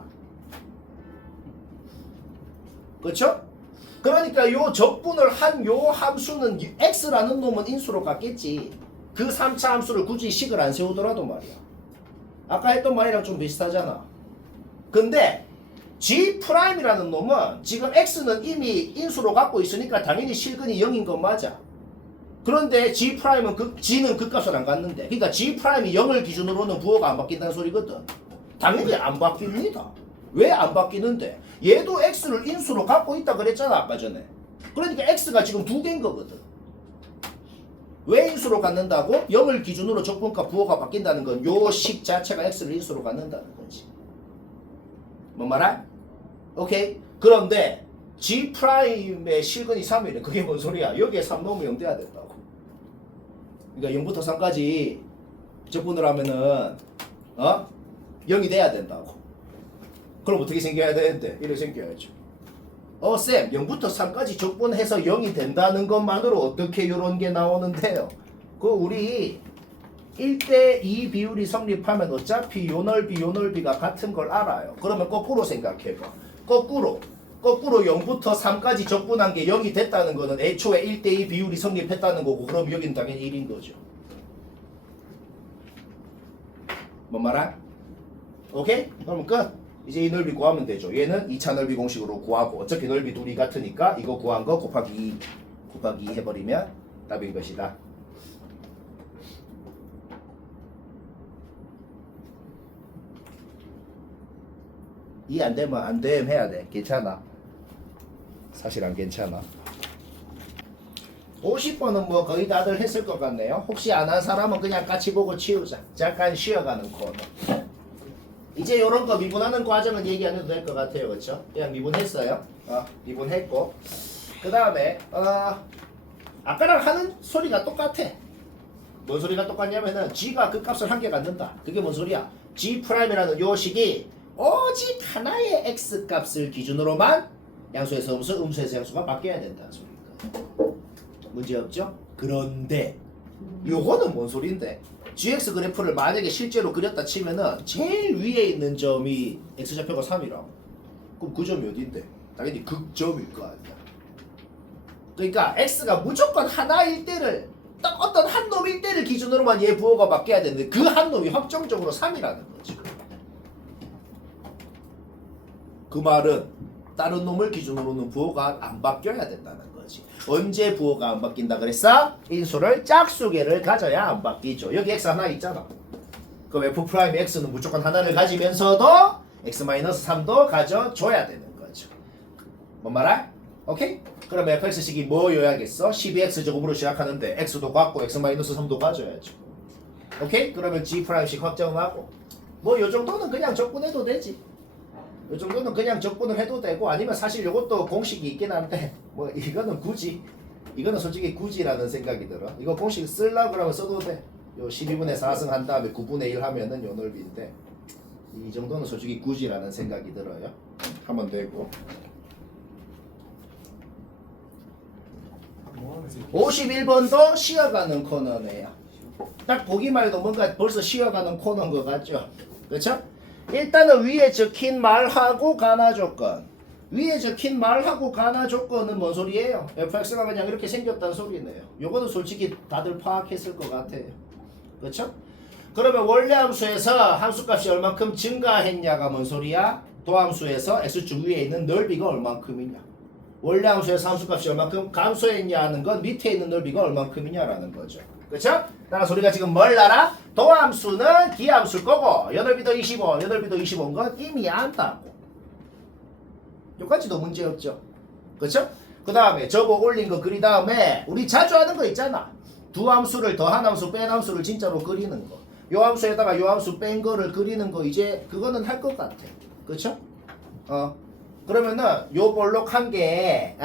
그렇죠? 그러니까 요 적분을 한 요 함수는 x라는 놈은 인수로 갔겠지. 그 3차 함수를 굳이 식을 안 세우더라도 말이야. 아까 했던 말이랑 좀 비슷하잖아. 근데 G'이라는 놈은 지금 x는 이미 인수로 갖고 있으니까 당연히 실근이 0인 건 맞아. 그런데 G'은 G는 그 값을 안 갖는데, 그러니까 G'이 0을 기준으로는 부호가 안 바뀐다는 소리거든. 당연히 안 바뀝니다. 왜 안 바뀌는데? 얘도 x를 인수로 갖고 있다 그랬잖아 아까 전에. 그러니까 x가 지금 2개인 거거든. 왜 인수로 갖는다고? 0을 기준으로 적분값 부호가 바뀐다는 건 요 식 자체가 x를 인수로 갖는다는 거지. 뭔 말아? 오케이? 그런데 G'의 실근이 3이래. 그게 뭔 소리야? 여기에 3 넣으면 0 돼야 된다고. 그러니까 0부터 3까지 적분을 하면은 0이 돼야 된다고. 그럼 어떻게 생겨야 되는데? 이렇게 생겨야죠. 쌤 0부터 3까지 적분해서 0이 된다는 것만으로 어떻게 이런 게 나오는데요? 그 우리 1대2 비율이 성립하면 어차피 요 넓이 요 넓이가 같은 걸 알아요. 그러면 거꾸로 생각해봐. 거꾸로 거꾸로 0부터 3까지 적분한 게 0이 됐다는 거는 애초에 1대2 비율이 성립했다는 거고 그럼 여기는 당연히 1인 거죠. 뭔 말아? 오케이? 그럼 끝. 이제 이 넓이 구하면 되죠. 얘는 2차 넓이 공식으로 구하고 어차피 넓이 둘이 같으니까 이거 구한 거 곱하기 2 해버리면 답인 것이다. 이 안 되면 안 됨 해야 돼. 괜찮아. 사실 안 괜찮아. 50번은 뭐 거의 다들 했을 것 같네요. 혹시 안 한 사람은 그냥 같이 보고 치우자. 잠깐 쉬어가는 코너. 이제 이런 거 미분하는 과정은 얘기 안 해도 될 것 같아요. 그렇죠? 그냥 미분했어요. 미분했고 그 다음에 아까랑 하는 소리가 똑같아. 뭔 소리가 똑같냐면은 G가 그 값을 한 개 갖는다. 그게 뭔 소리야? G'이라는 요식이 오직 하나의 X 값을 기준으로만 양수에서 음수, 음수에서 양수가 바뀌어야 된다는 소리니까. 문제 없죠? 그런데 요거는 뭔 소린데? GX 그래프를 만약에 실제로 그렸다 치면은 제일 위에 있는 점이 X좌표가 3이라고. 그럼 그 점이 어딘데? 당연히 극점일 거 아니야. 그러니까 X가 무조건 하나일 때를 딱 어떤 한 놈일 때를 기준으로만 얘 부호가 바뀌어야 되는데 그 한 놈이 확정적으로 3이라는 거지. 그 말은 다른 놈을 기준으로는 부호가 안 바뀌어야 된다는 거지. 언제 부호가 안 바뀐다 그랬어? 인수를 짝수개를 가져야 안 바뀌죠. 여기 x 하나 있잖아. 그럼 f'x는 무조건 하나를 가지면서도 x-3도 가져줘야 되는 거죠. 뭔 말아? 오케이? 그럼 fx식이 뭐여야겠어? 12x 제곱으로 시작하는데 x도 갖고 x-3도 가져야죠. 오케이? 그러면 g'식 확정하고 뭐 요 정도는 그냥 적분해도 되지. 이 정도는 그냥 적분을 해도 되고 아니면 사실 이것도 공식이 있긴 한데 뭐 이거는 굳이 이거는 솔직히 굳이라는 생각이 들어. 이거 공식 쓰려고 그러면 써도 돼. 요 12분의 4승 한 다음에 9분의 1 하면은 요 넓이인데 이 정도는 솔직히 굳이라는 생각이 들어요. 하면 되고 51번도 쉬어가는 코너네요. 딱 보기만 해도 뭔가 벌써 쉬어가는 코너인 것 같죠? 그렇죠? 일단은 위에 적힌 말하고 가나 조건. 위에 적힌 말하고 가나 조건은 뭔 소리예요? fx가 그냥 이렇게 생겼다는 소리네요. 요거는 솔직히 다들 파악했을 것 같아요. 그렇죠? 그러면 원래 함수에서 함수값이 얼만큼 증가했냐가 뭔 소리야? 도함수에서 x축 위에 있는 넓이가 얼만큼이냐. 원래 함수에서 함수값이 얼만큼 감소했냐는 건 밑에 있는 넓이가 얼만큼이냐라는 거죠. 그렇죠? 따라서 우리가 지금 뭘 알아? 도함수는 기함수일 거고 여넓이도 25, 여넓이도 25인 건 이미 안다고. 여기까지도 문제 없죠. 그렇죠? 그 다음에 저거 올린 거 그린 다음에 우리 자주 하는 거 있잖아. 두 함수를 더한 함수 뺀 함수를 진짜로 그리는 거. 요 함수에다가 요 함수 뺀 거를 그리는 거 이제 그거는 할 것 같아. 그렇죠? 그러면은 요 볼록 한 개에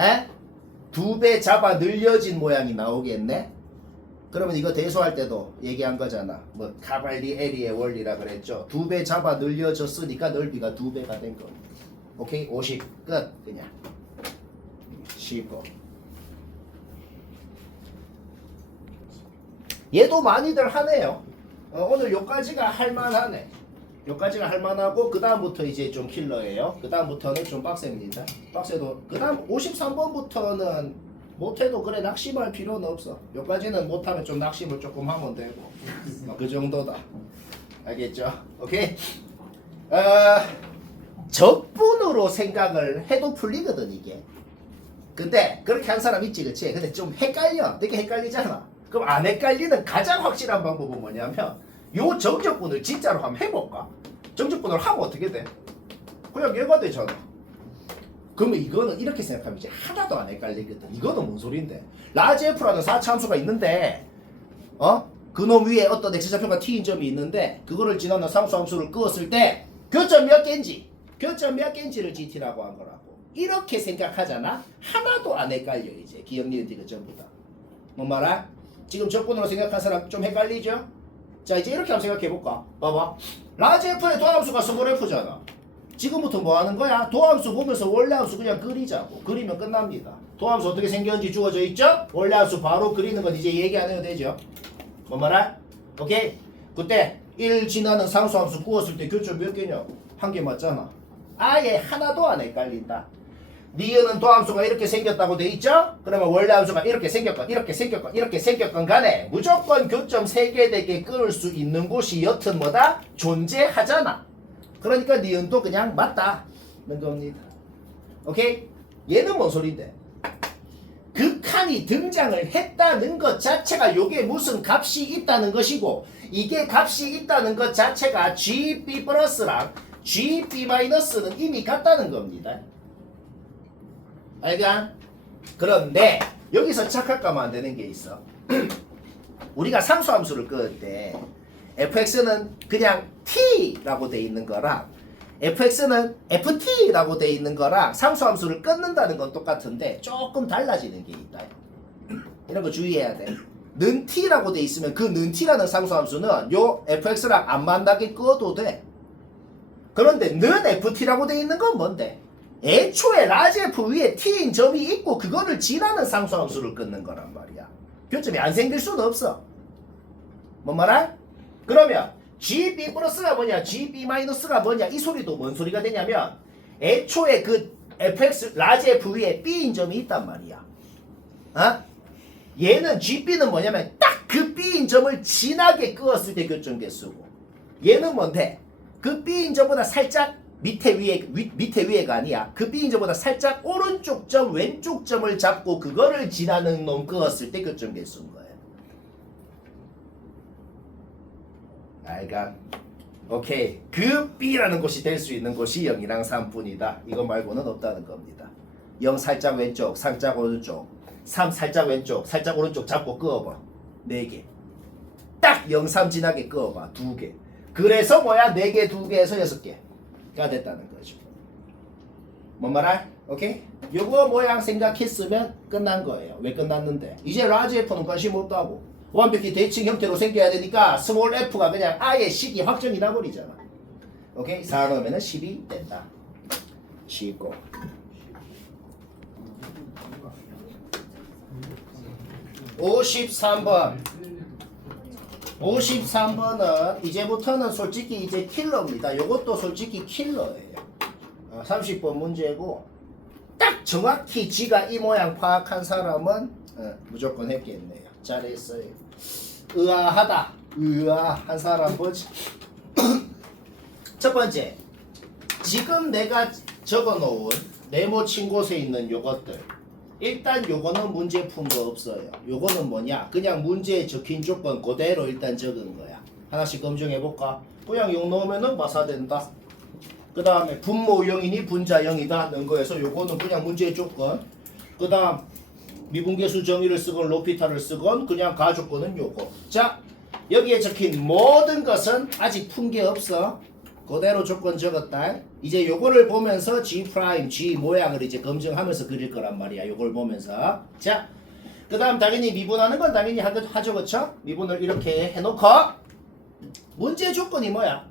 2배 잡아 늘려진 모양이 나오겠네. 그러면 이거 대소할 때도 얘기한 거잖아. 뭐 카발리에리의 원리라 그랬죠. 2배 잡아 늘려졌으니까 넓이가 2배가 된 거. 오케이? 50 끝. 그냥 15. 얘도 많이들 하네요. 오늘 요까지가 할만하네. 요까지가 할만하고 그 다음부터 이제 좀 킬러예요. 그 다음부터는 좀 빡셉니다. 빡세도 그 다음 53번부터는 못해도 그래 낙심할 필요는 없어. 요까지는 못하면 좀 낙심을 조금 하면 되고 그 정도다. 알겠죠? 오케이? 적분으로 생각을 해도 풀리거든 이게. 근데 그렇게 한 사람 있지 그치? 근데 좀 헷갈려. 되게 헷갈리잖아. 그럼 안 헷갈리는 가장 확실한 방법은 뭐냐면 요 정적분을 진짜로 한번 해볼까? 정적분을 하면 어떻게 돼? 그냥 얘가 되잖아. 그러면 이거는 이렇게 생각하면 이제 하나도 안 헷갈리거든. 이거는 뭔 소린데? 라지 F라는 4차 함수가 있는데 그놈 위에 어떤 x좌표가 t인 점이 있는데 그거를 지나는 상수 함수를 그었을 때 교점 몇 개인지 교점 몇 개인지를 gt라고 한 거라고. 이렇게 생각하잖아? 하나도 안 헷갈려 이제 기억 니은 디귿 전부 다. 뭔 말아? 지금 적분으로 생각한 사람 좀 헷갈리죠? 자 이제 이렇게 한번 생각해볼까? 봐봐. 라지 F의 도함수가 스몰 F잖아. 지금부터 뭐 하는 거야? 도함수 보면서 원래 함수 그냥 그리자고. 그리면 끝납니다. 도함수 어떻게 생겼는지 주어져 있죠? 원래 함수 바로 그리는 건 이제 얘기 안 해도 되죠? 뭔 말아? 오케이? 그때 1 지나는 상수함수 구웠을 때 교점 몇 개냐고? 한 개 맞잖아. 아예 하나도 안 헷갈린다. 니은은 도함수가 이렇게 생겼다고 돼 있죠? 그러면 원래 함수가 이렇게 생겼건 이렇게 생겼건 이렇게 생겼건 간에 무조건 교점 세개되게 끊을 수 있는 곳이 여튼 뭐다? 존재하잖아. 그러니까 니은도 그냥 맞다는 겁니다. 오케이? 얘는 뭔 소린데? 극한이 등장을 했다는 것 자체가 요게 무슨 값이 있다는 것이고 이게 값이 있다는 것 자체가 GB 플러스랑 GB 마이너스는 이미 같다는 겁니다. 알가? 그런데 여기서 착각하면 안 되는 게 있어. 우리가 상수함수를 끊을 때 fx는 그냥 t라고 돼 있는 거랑 fx는 ft라고 돼 있는 거랑 상수함수를 끊는다는 건 똑같은데 조금 달라지는 게 있다. 이런 거 주의해야 돼. 는 t라고 돼 있으면 그 는 t라는 상수함수는 요 fx랑 안 만나게 끊어도 돼. 그런데 는 ft라고 돼 있는 건 뭔데? 애초에 라지 f 위에 t인 점이 있고 그거를 지나는 상수함수를 끊는 거란 말이야. 교점이 안 생길 수는 없어. 뭔 말아? 그러면 GB 플러스가 뭐냐 GB 마이너스가 뭐냐 이 소리도 뭔 소리가 되냐면 애초에 그 fx 라지 f 위에 b인 점이 있단 말이야. 어? 얘는 GB는 뭐냐면 딱 그 b인 점을 지나게 끄었을 때 교점 개수고 얘는 뭔데? 그 b인 점보다 살짝 밑에 위에가 아니야. 그 b인 점보다 살짝 오른쪽 점 왼쪽 점을 잡고 그거를 지나는 놈 끄었을 때 교점 개수인 거예요. 알가? 오케이. 그 B라는 곳이 될 수 있는 곳이 0이랑 3뿐이다. 이거 말고는 없다는 겁니다. 0 살짝 왼쪽, 살짝 오른쪽, 3 살짝 왼쪽, 살짝 오른쪽 잡고 끄어봐. 4개. 딱 0, 3 지나게 끄어봐. 2개. 그래서 뭐야? 4개, 2개에서 6개가 됐다는 거죠. 뭔 말할? 오케이? 요거 모양 생각했으면 끝난 거예요. 왜 끝났는데? 이제 라지 F는 관심 없다고. 완벽히 대칭 형태로 생겨야 되니까 스몰 f가 그냥 아예 식이 확정이 나버리잖아. 오케이? 4 넣으면 10이 된다. 쉽고. (53번) 53번은 이제부터는 솔직히 이제 킬러입니다. 요것도 솔직히 킬러예요. 30번 문제고 딱 정확히 지가 이 모양 파악한 사람은 무조건 했겠네요. 잘했어요. 의아하다. 의아한 사람 보지. 첫 번째, 지금 내가 적어놓은 네모친 곳에 있는 요것들 일단 요거는 문제 푼 거 없어요. 요거는 뭐냐? 그냥 문제에 적힌 조건 그대로 일단 적은 거야. 하나씩 검증해볼까? 그냥 용 넣으면은 마사된다. 그 다음에 분모 0이니 분자 0이다 넣은 거에서 요거는 그냥 문제의 조건. 그 다음 미분계수 정의를 쓰건 로피타를 쓰건 그냥 가조건은 요거. 자, 여기에 적힌 모든 것은 아직 푼 게 없어. 그대로 조건 적었다. 이제 요거를 보면서 G 프라임, G 모양을 이제 검증하면서 그릴 거란 말이야. 요걸 보면서. 자, 그 다음 당연히 미분하는 건 당연히 하죠, 그쵸? 미분을 이렇게 해놓고 문제 조건이 뭐야?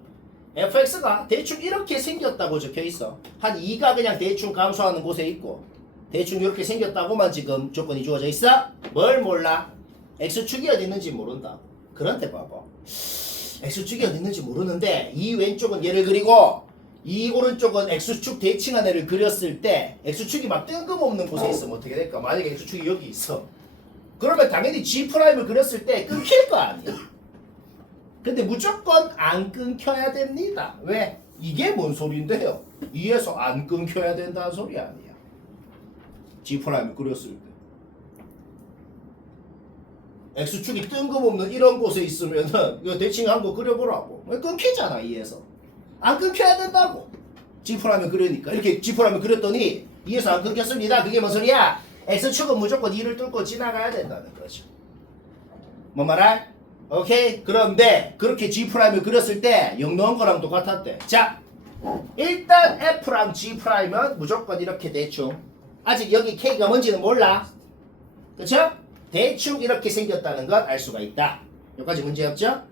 fx가 대충 이렇게 생겼다고 적혀있어. 한 2가 그냥 대충 감소하는 곳에 있고 대충 이렇게 생겼다고만 지금 조건이 주어져 있어? 뭘 몰라? x축이 어디 있는지 모른다. 그런데 봐봐. x축이 어디 있는지 모르는데 이 왼쪽은 얘를 그리고 이 오른쪽은 x축 대칭한 애를 그렸을 때 x축이 막 뜬금없는 곳에 있으면 어떻게 될까? 만약에 x축이 여기 있어. 그러면 당연히 G'을 그렸을 때 끊길 거 아니야. 근데 무조건 안 끊겨야 됩니다. 왜? 이게 뭔 소린데요? 이에서 안 끊겨야 된다는 소리 아니야. G'을 그렸을 때. X축이 뜬금없는 이런 곳에 있으면은 이거 대칭한 거 그려보라고. 끊기잖아, 이에서. 안 끊겨야 된다고. G'을 그리니까. 이렇게 G'을 그렸더니 이에서 안 끊겼습니다. 그게 뭔 소리야? X축은 무조건 2를 뚫고 지나가야 된다는 거죠. 뭔 말할? 오케이? 그런데 그렇게 G'을 그렸을 때 0 넣은 거랑 똑같았대. 자, 일단 F랑 G'은 무조건 이렇게 대충. 아직 여기 K가 뭔지는 몰라. 그쵸? 대충 이렇게 생겼다는 걸 알 수가 있다. 여기까지 문제 없죠?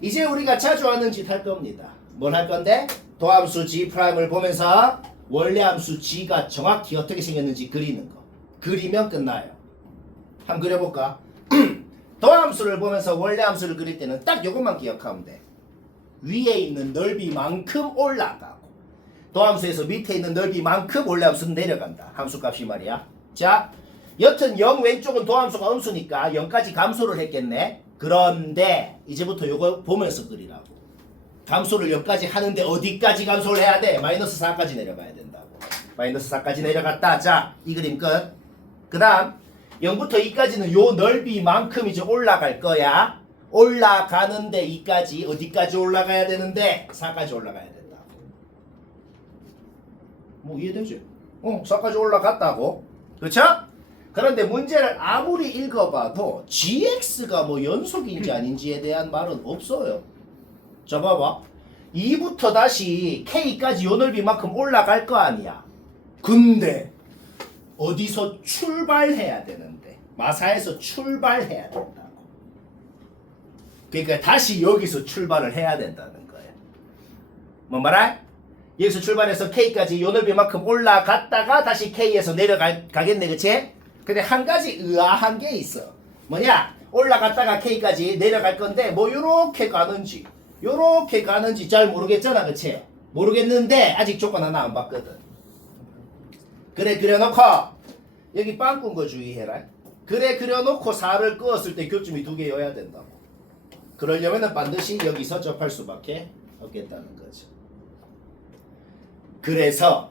이제 우리가 자주 하는 짓 할 겁니다. 뭘 할 건데? 도함수 G'을 보면서 원래 함수 G가 정확히 어떻게 생겼는지 그리는 거. 그리면 끝나요. 한번 그려볼까? 도함수를 보면서 원래 함수를 그릴 때는 딱 이것만 기억하면 돼. 위에 있는 넓이만큼 올라가고 도함수에서 밑에 있는 넓이만큼 원래 함수는 내려간다. 함수값이 말이야. 자, 여튼 0 왼쪽은 도함수가 음수니까 0까지 감소를 했겠네. 그런데 이제부터 요거 보면서 그리라고. 감소를 0까지 하는데 어디까지 감소를 해야 돼? 마이너스 4까지 내려가야 된다고. 마이너스 4까지 내려갔다. 자, 이 그림 끝. 그 다음 0부터 2까지는 요 넓이만큼 이제 올라갈 거야. 올라가는데 2까지 어디까지 올라가야 되는데 4까지 올라가야 된다고. 뭐 이해되지? 4까지 올라갔다고. 그렇죠? 그런데 문제를 아무리 읽어봐도 gx가 뭐 연속인지 아닌지에 대한 말은 없어요. 자 봐봐. 2부터 다시 k까지 요 넓이만큼 올라갈 거 아니야. 근데 어디서 출발해야 되는데 마사에서 출발해야 된다고. 그러니까 다시 여기서 출발을 해야 된다는 거예요. 뭔 말아? 여기서 출발해서 k까지 요 넓이만큼 올라갔다가 다시 k에서 내려가겠네, 그치? 근데 한 가지 의아한 게 있어. 뭐냐? 올라갔다가 k까지 내려갈 건데 뭐 요렇게 가는지 요렇게 가는지 잘 모르겠잖아, 그치? 모르겠는데 아직 조건 하나 안 봤거든. 그래 그려놓고 여기 빵꾼 거 주의해라. 그래 그려놓고 4를 그었을 때 교점이 2개여야 된다고. 그러려면 반드시 여기서 접할 수밖에 없겠다는 거죠. 그래서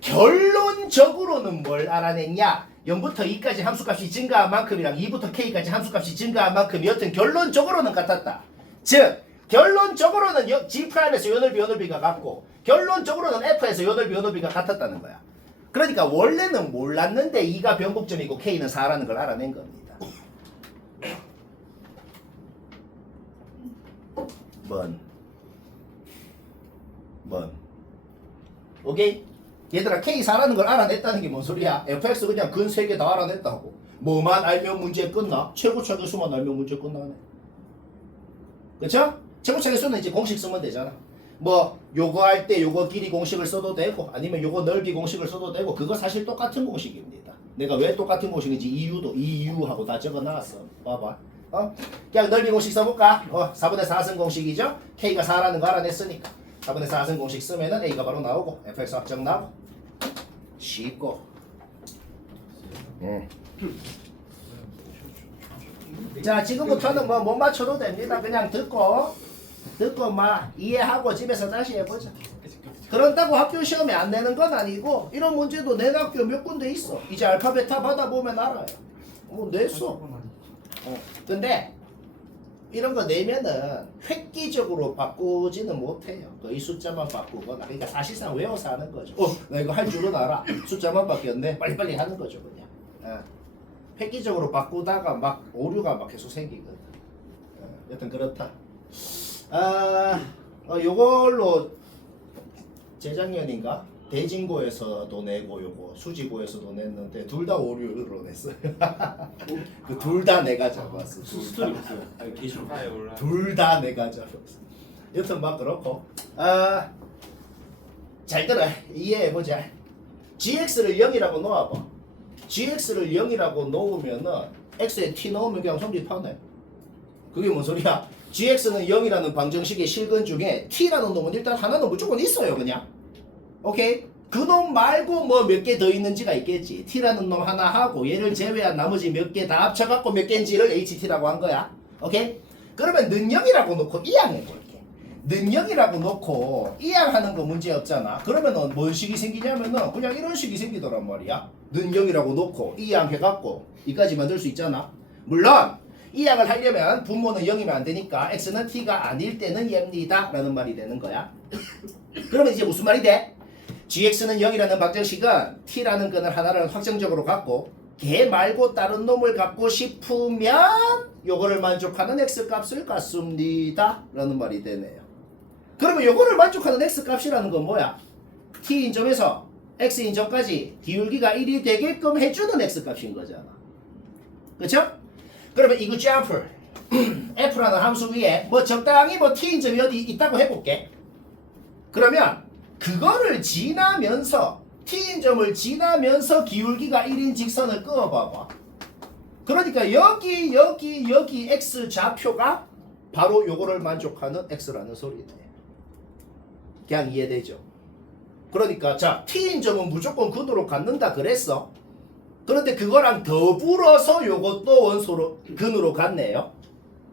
결론적으로는 뭘 알아냈냐? 0부터 2까지 함수값이 증가한 만큼이랑 2부터 k까지 함수값이 증가한 만큼 여튼 결론적으로는 같았다. 즉 결론적으로는 G'에서 요 넓이 요 넓이가 같고 결론적으로는 F에서 요 넓이 요 넓이가 같았다는 거야. 그러니까 원래는 몰랐는데 2가 변곡점이고 K는 4라는 걸 알아낸 겁니다. 오케이? 얘들아 K 4라는 걸 알아냈다는 게 뭔 소리야? fx 그냥 근 3개 다 알아냈다고. 뭐만 알면 문제 끝나? 최고차의 수만 알면 문제 끝나네. 그쵸? 최고차의 수는 이제 공식 쓰면 되잖아. 뭐 요거 할 때 요거 길이 공식을 써도 되고 아니면 요거 넓이 공식을 써도 되고 그거 사실 똑같은 공식입니다. 내가 왜 똑같은 공식인지 이유하고 다 적어놨어. 봐봐. 그냥 넓이 공식 써볼까? 4분의 4승 공식이죠? K가 4라는 거 알아냈으니까 4분의 4승 공식 쓰면은 A가 바로 나오고 fx 확정 나오고 쉽고 자 지금부터는 뭐 못 맞춰도 됩니다. 그냥 듣고 막 이해하고 집에서 다시 해보자. 그런다고 학교 시험에 안 내는 건 아니고 이런 문제도 내 학교 몇 군데 있어. 이제 알파베타 받아보면 알아요. 뭐 냈어. 근데 이런 거 내면은 획기적으로 바꾸지는 못해요. 거의 숫자만 바꾸거나. 그러니까 사실상 외워서 하는 거죠. 나 이거 할 줄은 알아. 숫자만 바뀌었네. 빨리빨리 하는 거죠, 그냥. 획기적으로 바꾸다가 막 오류가 막 계속 생기거든. 여튼 그렇다. 요걸로 재작년인가? 대진고에서도 내고 요거 수지고에서도 냈는데 둘 다 오류로 냈어요. 그 둘 다 내가 잡았어. 스토리 없어요. 게시로. 둘 다 내가 잡았어. 여튼 막 그렇고 잘 들어. 이해해보자. gx를 0이라고 놓아봐. gx를 0이라고 놓으면은 x에 t 넣으면 그냥 성립하네. 그게 뭔 소리야? gx는 0이라는 방정식의 실근 중에 t라는 놈은 일단 하나는 무조건 있어요, 그냥. 오케이? 그 놈 말고 뭐 몇 개 더 있는지가 있겠지. t라는 놈 하나 하고 얘를 제외한 나머지 몇 개 다 합쳐갖고 몇 개인지를 ht라고 한 거야. 오케이? 그러면 능력이라고 놓고 이항해볼게. 능력이라고 놓고 이항하는 거 문제 없잖아. 그러면은 뭔 식이 생기냐면은 그냥 이런 식이 생기더란 말이야. 능력이라고 놓고 이항해갖고 이까지 만들 수 있잖아. 물론 이항을 하려면 분모는 0이면 안 되니까 x는 t가 아닐 때는 얘입니다 라는 말이 되는 거야. 그러면 이제 무슨 말이 돼? gx는 0이라는 방정식은 t라는 끈을 하나를 확정적으로 갖고 걔 말고 다른 놈을 갖고 싶으면 요거를 만족하는 x값을 갖습니다 라는 말이 되네요. 그러면 요거를 만족하는 x값이라는 건 뭐야? t인점에서 x인점까지 기울기가 1이 되게끔 해주는 x값인 거잖아. 그쵸? 그러면 이거 점프 f라는 함수 위에 뭐 적당히 뭐 t인점이 어디 있다고 해볼게. 그러면 그거를 지나면서 t인점을 지나면서 기울기가 1인 직선을 그어봐봐. 그러니까 여기 x 좌표가 바로 요거를 만족하는 x라는 소리네. 그냥 이해되죠? 그러니까 자 t인 점은 무조건 근으로 갖는다 그랬어. 그런데 그거랑 더불어서 요것도 원소로 근으로 갔네요.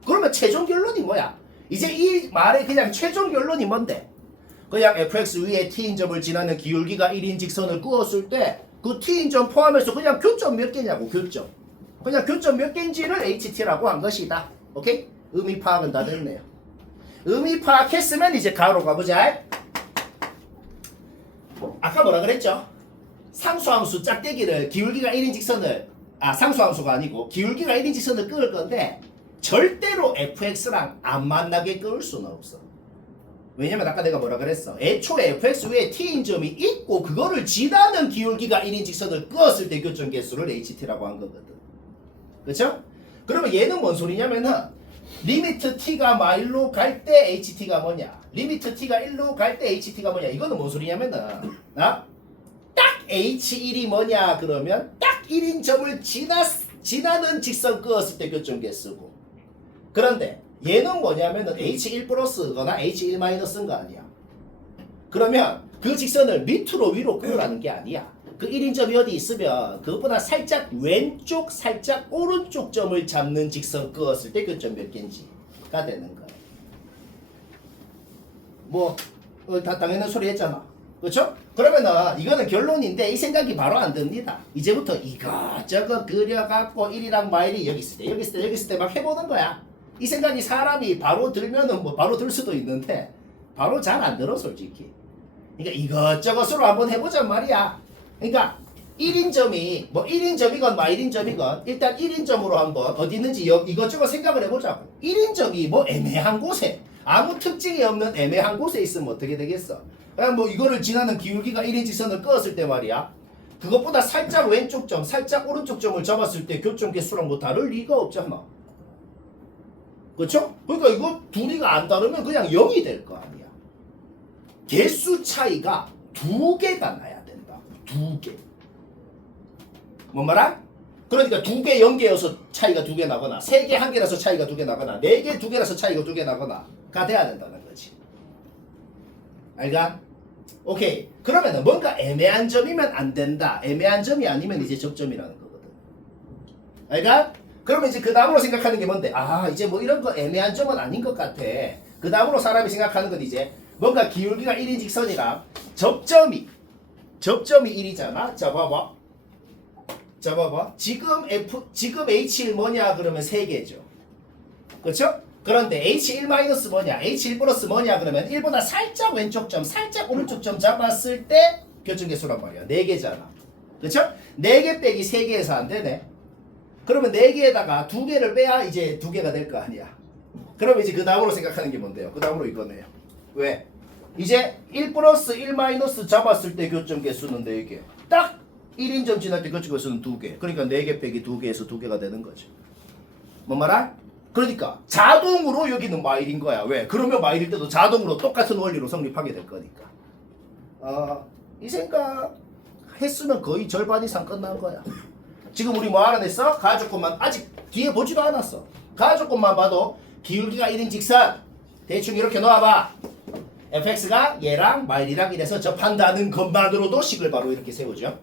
그러면 최종 결론이 뭐야? 이제 이 말의 그냥 최종 결론이 뭔데? 그냥 fx 위에 t인 점을 지나는 기울기가 1인 직선을 그었을 때 그 t인 점 포함해서 그냥 교점 몇 개냐고. 교점. 그냥 교점 몇 개인지를 ht라고 한 것이다. 오케이? 의미 파악은 다 됐네요. 의미 파악했으면 이제 가로 가보자. 아까 뭐라 그랬죠? 상수함수 짝대기를 기울기가 1인 직선을 상수함수가 아니고 기울기가 1인 직선을 끄을 건데 절대로 fx랑 안 만나게 끄을 수는 없어. 왜냐면 아까 내가 뭐라 그랬어? 애초에 fx 위에 t인 점이 있고 그거를 지나는 기울기가 1인 직선을 끄었을 때 교점 개수를 ht라고 한 거거든. 그쵸? 그러면 얘는 뭔 소리냐면은 리미트 t가 마일로 갈 때 ht가 뭐냐? 리미트 t가 1로 갈 때 ht가 뭐냐? 이거는 뭔 소리냐면은 딱 h1이 뭐냐? 그러면 딱 1인 점을 지나는 직선 끄었을 때 교점 개수고. 그런데 얘는 뭐냐면은 h1 플러스거나 h1 마이너스인 거 아니야. 그러면 그 직선을 밑으로 위로 끄라는 게 아니야. 그 1인점이 어디 있으면 그것보다 살짝 왼쪽 살짝 오른쪽 점을 잡는 직선 끄었을 때 교점 몇 개인지가 되는 거야. 뭐 다 당연한 소리 했잖아. 그렇죠? 그러면은 이거는 결론인데 이 생각이 바로 안 듭니다. 이제부터 이것저것 그려갖고 1이랑 마일이 여기 있을 때 여기 있을 때 여기 있을 때 막 해보는 거야. 이 생각이 사람이 바로 들면은 뭐 바로 들 수도 있는데 바로 잘 안 들어 솔직히. 그러니까 이것저것으로 한번 해보자 말이야. 그러니까 1인점이 뭐 1인점이건 마일인점이건 일단 1인점으로 한번 어디 있는지 이것저것 생각을 해보자고. 1인점이 뭐 애매한 곳에 아무 특징이 없는 애매한 곳에 있으면 어떻게 되겠어? 그냥 뭐 이거를 지나는 기울기가 1인 직선을 끄었을 때 말이야. 그것보다 살짝 왼쪽 점 살짝 오른쪽 점을 잡았을 때 교점 개수랑 뭐 다를 리가 없잖아. 그렇죠? 그러니까 이거 둘이가 안 다르면 그냥 0이 될 거 아니야. 개수 차이가 2개가 나야 된다. 2개. 뭔 말아? 그러니까 2개 0개여서 차이가 2개 나거나 3개 1개라서 차이가 2개 나거나 4개 2개라서 차이가 2개 나거나가 돼야 된다는 거지. 알가? 오케이. 그러면은 뭔가 애매한 점이면 안 된다. 애매한 점이 아니면 이제 접점이라는 거거든. 알가? 그러면 이제 그 다음으로 생각하는 게 뭔데? 이제 뭐 이런 거 애매한 점은 아닌 것 같아. 그 다음으로 사람이 생각하는 건 이제 뭔가 기울기가 1인 직선이랑 접점이 1이잖아. 자 봐봐. 지금 H1 뭐냐 그러면 3개죠. 그렇죠? 그런데 H1 마이너스 뭐냐? H1 플러스 뭐냐 그러면 1보다 살짝 왼쪽 점, 살짝 오른쪽 점 잡았을 때 교점 개수란 말이야. 4개잖아. 그렇죠? 4개 빼기 3개에서 안 되네. 그러면 4개에다가 2개를 빼야 이제 2개가 될 거 아니야. 그러면 이제 그 다음으로 생각하는 게 뭔데요? 그 다음으로 이거네요. 왜? 이제 1 플러스 1 마이너스 잡았을 때 교점 개수는 4개. 딱 1인점 지날 때 교점 개수는 2개. 그러니까 4개 빼기 2개에서 2개가 되는 거죠. 뭔 말아? 그러니까 자동으로 여기는 마일인 거야. 왜? 그러면 마일일 때도 자동으로 똑같은 원리로 성립하게 될 거니까. 이 생각 했으면 거의 절반 이상 끝난 거야. 지금 우리 뭐 알아냈어? 가조건만 아직 뒤에 보지도 않았어. 가조건만 봐도 기울기가 1인 직선 대충 이렇게 놓아봐. fx가 얘랑 마일이랑 이래서 접한다는 것만으로도 식을 바로 이렇게 세우죠.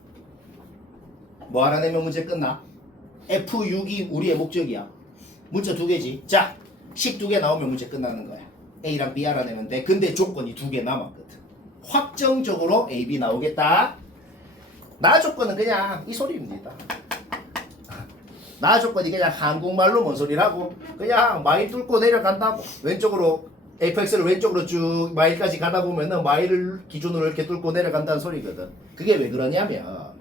뭐 알아내면 문제 끝나? F6이 우리의 목적이야. 문자 2개지. 자, 식 2개 나오면 문제 끝나는 거야. A랑 B 알아내면 돼. 근데 조건이 2개 남았거든. 확정적으로 A, B 나오겠다. 나 조건은 그냥 이 소리입니다. 나 조건이 그냥 한국말로 뭔 소리라고? 그냥 마일 뚫고 내려간다고. 왼쪽으로 fx를 왼쪽으로 쭉 마일까지 가다 보면은 마일을 기준으로 이렇게 뚫고 내려간다는 소리거든. 그게 왜 그러냐면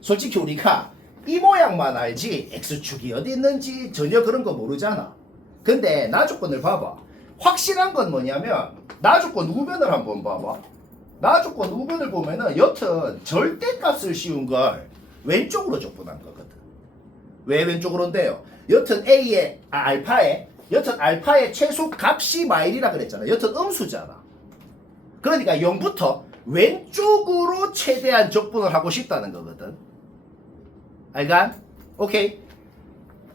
솔직히 우리가 이 모양만 알지 x축이 어디 있는지 전혀 그런 거 모르잖아. 근데 나 조건을 봐봐. 확실한 건 뭐냐면 나 조건 우변을 한번 봐봐. 나 조건 우변을 보면은 여튼 절대값을 씌운 걸 왼쪽으로 족분한 거거든. 왜 왼쪽으로인데요? 여튼 A의 여튼 알파의 최소 값이 마일이라 그랬잖아. 여튼 음수잖아. 그러니까 0부터 왼쪽으로 최대한 적분을 하고 싶다는 거거든. 알간? 오케이.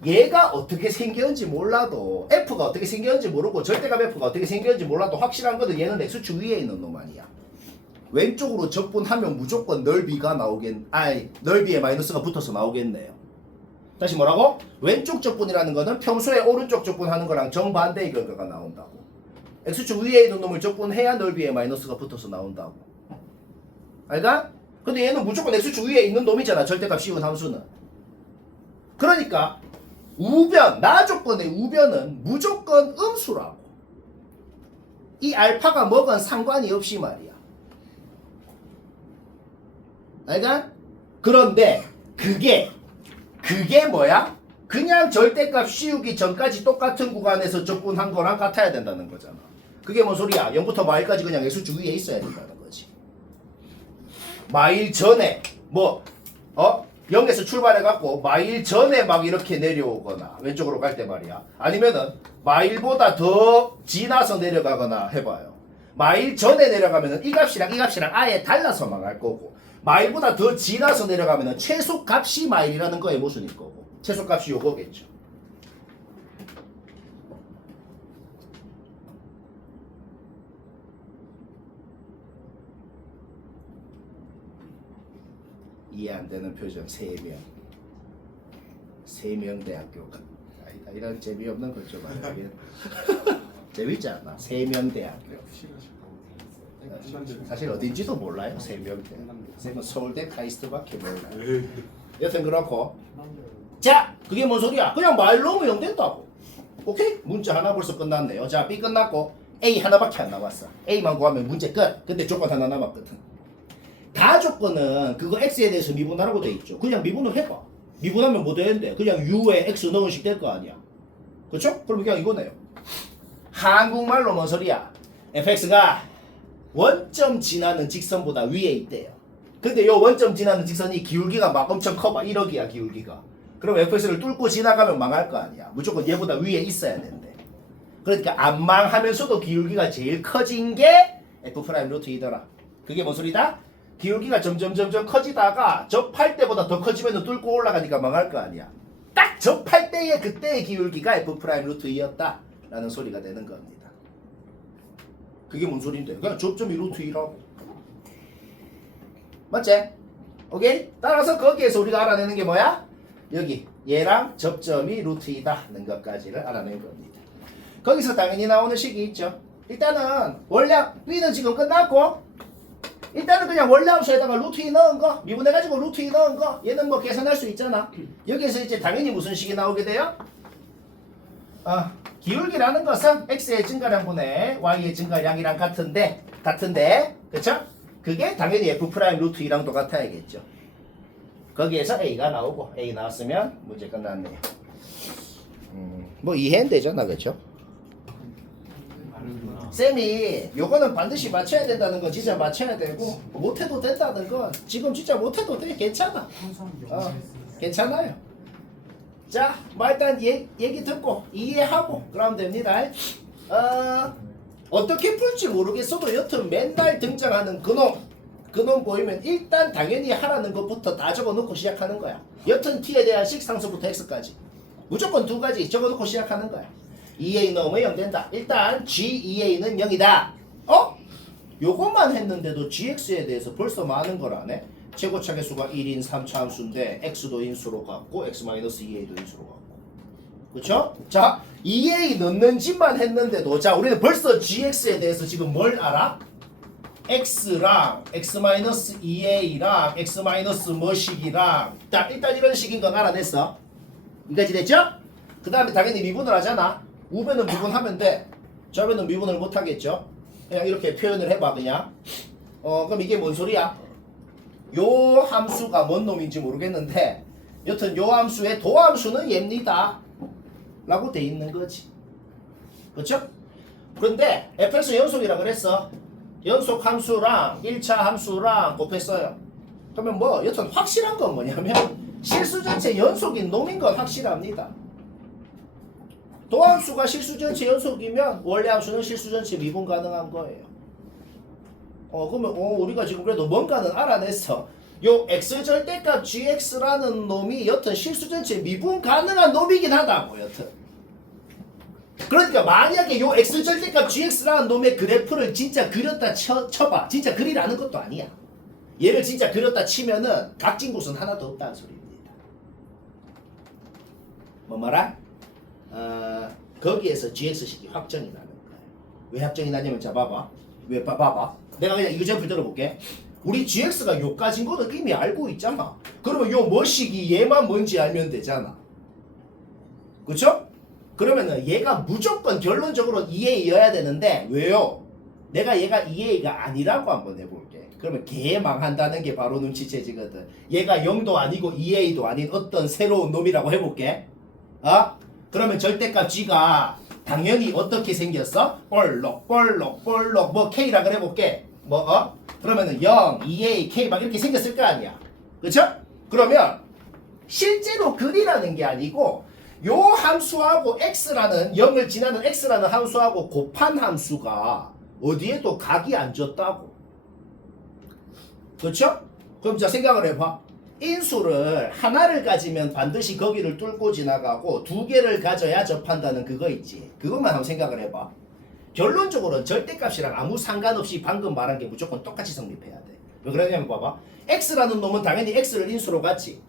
얘가 어떻게 생겼는지 몰라도 F가 어떻게 생겼는지 모르고 절대값 F가 어떻게 생겼는지 몰라도 확실한 거는 얘는 X축 위에 있는 놈 아니야. 왼쪽으로 적분하면 무조건 넓이가 넓이에 마이너스가 붙어서 나오겠네요. 다시 뭐라고? 왼쪽 적분이라는 거는 평소에 오른쪽 적분하는 거랑 정반대의 결과가 나온다고. X축 위에 있는 놈을 적분해야 넓이에 마이너스가 붙어서 나온다고. 알까? 근데 얘는 무조건 X축 위에 있는 놈이잖아. 절대값 씌운 함수는. 그러니까 우변, 나 조건의 우변은 무조건 음수라고. 이 알파가 뭐건 상관이 없이 말이야. 알까? 그런데 그게 뭐야? 그냥 절대값 씌우기 전까지 똑같은 구간에서 적분한 거랑 같아야 된다는 거잖아. 그게 뭔 소리야? 0부터 마일까지 그냥 X축 위에 있어야 된다는 거지. 마일 전에 0에서 출발해갖고 마일 전에 막 이렇게 내려오거나 왼쪽으로 갈 때 말이야. 아니면은 마일보다 더 지나서 내려가거나 해봐요. 마일 전에 내려가면은 이 값이랑 아예 달라서 망할 거고, 마일보다 더 지나서 내려가면은 최소값이 마일이라는 거에 모순일 거고, 최소값이 요거겠죠. 이해 안 되는 표정 3명. 3명 대학교가. 아니다, 이런 재미없는 것 좀 알아야겠다. 재밌지 않아? 3명 대학교. 사실 어딘지도 몰라요. 3명 대학교. 서울대 카이스트밖에 몰라요. 여튼 그렇고. 자, 그게 뭔 소리야? 그냥 말 넣으면 0 된다고. 오케이? 문제 하나 벌써 끝났네요. 자, B 끝났고 A 하나밖에 안 남았어. A만 구하면 문제 끝. 근데 조건 하나 남았거든. 다 조건은 그거 x에 대해서 미분하라고 돼 있죠. 그냥 미분을 해봐. 미분하면 뭐 되는데? 그냥 u에 x 넣은 식 될 거 아니야. 그렇죠? 그럼 그냥 이거네요. 한국말로 뭔 소리야? fx가 원점 지나는 직선보다 위에 있대요. 근데 요 원점 지나는 직선이 기울기가 막 엄청 커봐. 1억이야 기울기가. 그럼 fx를 뚫고 지나가면 망할 거 아니야. 무조건 얘보다 위에 있어야 된대. 그러니까 안 망하면서도 기울기가 제일 커진 게 f 프라임 루트 2더라. 그게 뭔 소리다? 기울기가 점점 커지다가 접할 때보다 더 커지면 뚫고 올라가니까 망할 거 아니야. 딱 접할 때의 그때의 기울기가 f 프라임 루트 2였다 라는 소리가 되는 겁니다. 그게 뭔 소린데? 그냥 접점이 루트 2라고. 맞지? 오케이? 따라서 거기에서 우리가 알아내는 게 뭐야? 여기 얘랑 접점이 루트 2다는 것까지를 알아낸 겁니다. 거기서 당연히 나오는 식이 있죠. 일단은 원량 B는 지금 끝났고, 일단은 그냥 원래 함수에다가 루트 2 넣은 거, 미분해가지고 루트 2 넣은 거, 얘는 뭐 계산할 수 있잖아. 여기에서 이제 당연히 무슨 식이 나오게 돼요? 기울기라는 것은 x의 증가량분의 y의 증가량이랑 같은데, 그쵸? 그게 당연히 f 프라임 루트 2랑 똑같아야겠죠. 거기에서 a가 나오고, a 나왔으면 문제 끝났네요. 뭐 이해는 되잖아, 그쵸? 쌤이 요거는 반드시 맞춰야 된다는 건 진짜 맞춰야 되고, 못해도 된다는 건 지금 진짜 못해도 돼. 괜찮아. 괜찮아요. 자, 뭐 일단 얘기 듣고 이해하고 그러면 됩니다. 어떻게 풀지 모르겠어도 여튼 맨날 등장하는 그놈 보이면 일단 당연히 하라는 것부터 다 적어놓고 시작하는 거야. 여튼 t에 대한 식상수부터 x까지 무조건 2가지 적어놓고 시작하는 거야. 2a 넣으면 0 된다. 일단 g2a는 0이다. 요것만 했는데도 gx에 대해서 벌써 많은 걸 아네. 최고차계수가 1인 3차 함수인데 x도 인수로 갖고 x-2a도 인수로 갖고. 그쵸? 자, 2a 넣는 짓만 했는데도, 자, 우리는 벌써 gx에 대해서 지금 뭘 알아? x랑 x-2a랑 x-뭐식이랑, 자, 일단 이런 식인 건 알아냈어. 이까지 됐죠? 그 다음에 당연히 미분을 하잖아. 우변은 미분하면 돼. 좌변은 미분을 못하겠죠. 그냥 이렇게 표현을 해봐. 그냥 그럼 이게 뭔 소리야? 요 함수가 뭔 놈인지 모르겠는데 여튼 요 함수의 도함수는 얘입니다 라고 돼 있는 거지. 그렇죠? 그런데 fx 연속이라 그랬어. 연속 함수랑 1차 함수랑 곱했어요. 그러면 뭐 여튼 확실한 건 뭐냐면 실수 전체 연속인 놈인 건 확실합니다. 도함수가 실수 전체 연속이면 원래 함수는 실수 전체 미분 가능한 거예요. 그러면 우리가 지금 그래도 뭔가는 알아냈어. 요 x 절대값 gx라는 놈이 여튼 실수전체 미분 가능한 놈이긴 하다고 여튼. 그러니까 만약에 요 x 절대값 gx라는 놈의 그래프를 진짜 그렸다 쳐봐. 진짜 그리라는 것도 아니야. 얘를 진짜 그렸다 치면은 각진곳은 하나도 없다는 소리입니다. 뭐 말아? 거기에서 gx식이 확정이 나는 거야. 왜 확정이 나냐면 자 봐봐. 왜 봐봐. 내가 그냥 이거점을 들어볼게. 우리 gx가 요까진 거는 이미 알고 있잖아. 그러면 요 뭐식이 얘만 뭔지 알면 되잖아. 그쵸? 그러면은 얘가 무조건 결론적으로 2a여야 되는데 왜요? 내가 얘가 2a가 아니라고 한번 해볼게. 그러면 개망한다는 게 바로 눈치채지거든. 얘가 0도 아니고 2a도 아닌 어떤 새로운 놈이라고 해볼게. 그러면 절대값 g가 당연히 어떻게 생겼어? 볼록 뭐 k라 그래볼게. 그러면은 0, 2a, k 막 이렇게 생겼을 거 아니야. 그쵸? 그러면 실제로 그리라는 게 아니고 요 함수하고 x라는 0을 지나는 x라는 함수하고 곱한 함수가 어디에도 각이 안 졌다고. 그렇죠? 그럼 자 생각을 해봐. 인수를 하나를 가지면 반드시 거기를 뚫고 지나가고 두 개를 가져야 접한다는 그거 있지. 그것만 한번 생각을 해봐. 결론적으로는 절대값이랑 아무 상관없이 방금 말한 게 무조건 똑같이 성립해야 돼. 왜 그러냐면 봐봐. x라는 놈은 당연히 x를 인수로 갔지.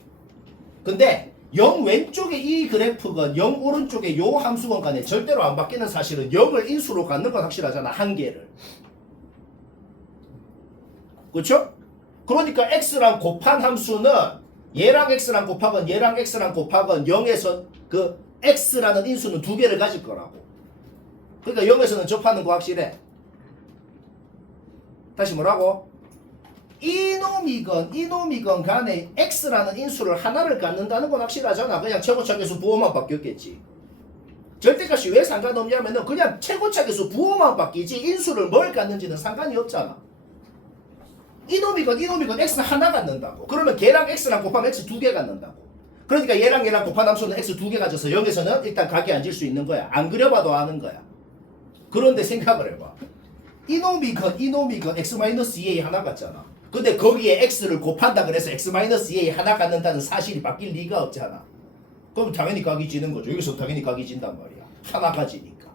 근데 0 왼쪽에 이 그래프건 0 오른쪽에 요 함수건 간에 절대로 안 바뀌는 사실은 0을 인수로 갖는 건 확실하잖아. 한 개를. 그쵸? 그러니까 x랑 곱한 함수는 얘랑 x랑 곱하건 얘랑 x랑 곱하건 0에서 그 x라는 인수는 두 개를 가질 거라고. 그러니까 0에서는 접하는 거 확실해. 다시 뭐라고? 이놈이건 간에 x라는 인수를 하나를 갖는다는 건 확실하잖아. 그냥 최고차계수 부호만 바뀌었겠지. 절대값이 왜 상관없냐면은 그냥 최고차계수 부호만 바뀌지 인수를 뭘 갖는지는 상관이 없잖아. 이놈이건 x 하나 갖는다고. 그러면 걔랑 x랑 곱하면 x 두 개 갖는다고. 그러니까 얘랑 곱한 함수는 x 두 개 가져서 0에서는 일단 각이 앉을 수 있는 거야. 안 그려봐도 아는 거야. 그런데 생각을 해봐. 이놈이건 x-2a 하나 같잖아. 근데 거기에 x를 곱한다 그래서 x-2a 하나 갖는다는 사실이 바뀔 리가 없잖아. 그럼 당연히 각이 지는 거죠. 여기서 당연히 각이 진단 말이야. 하나 가지니까.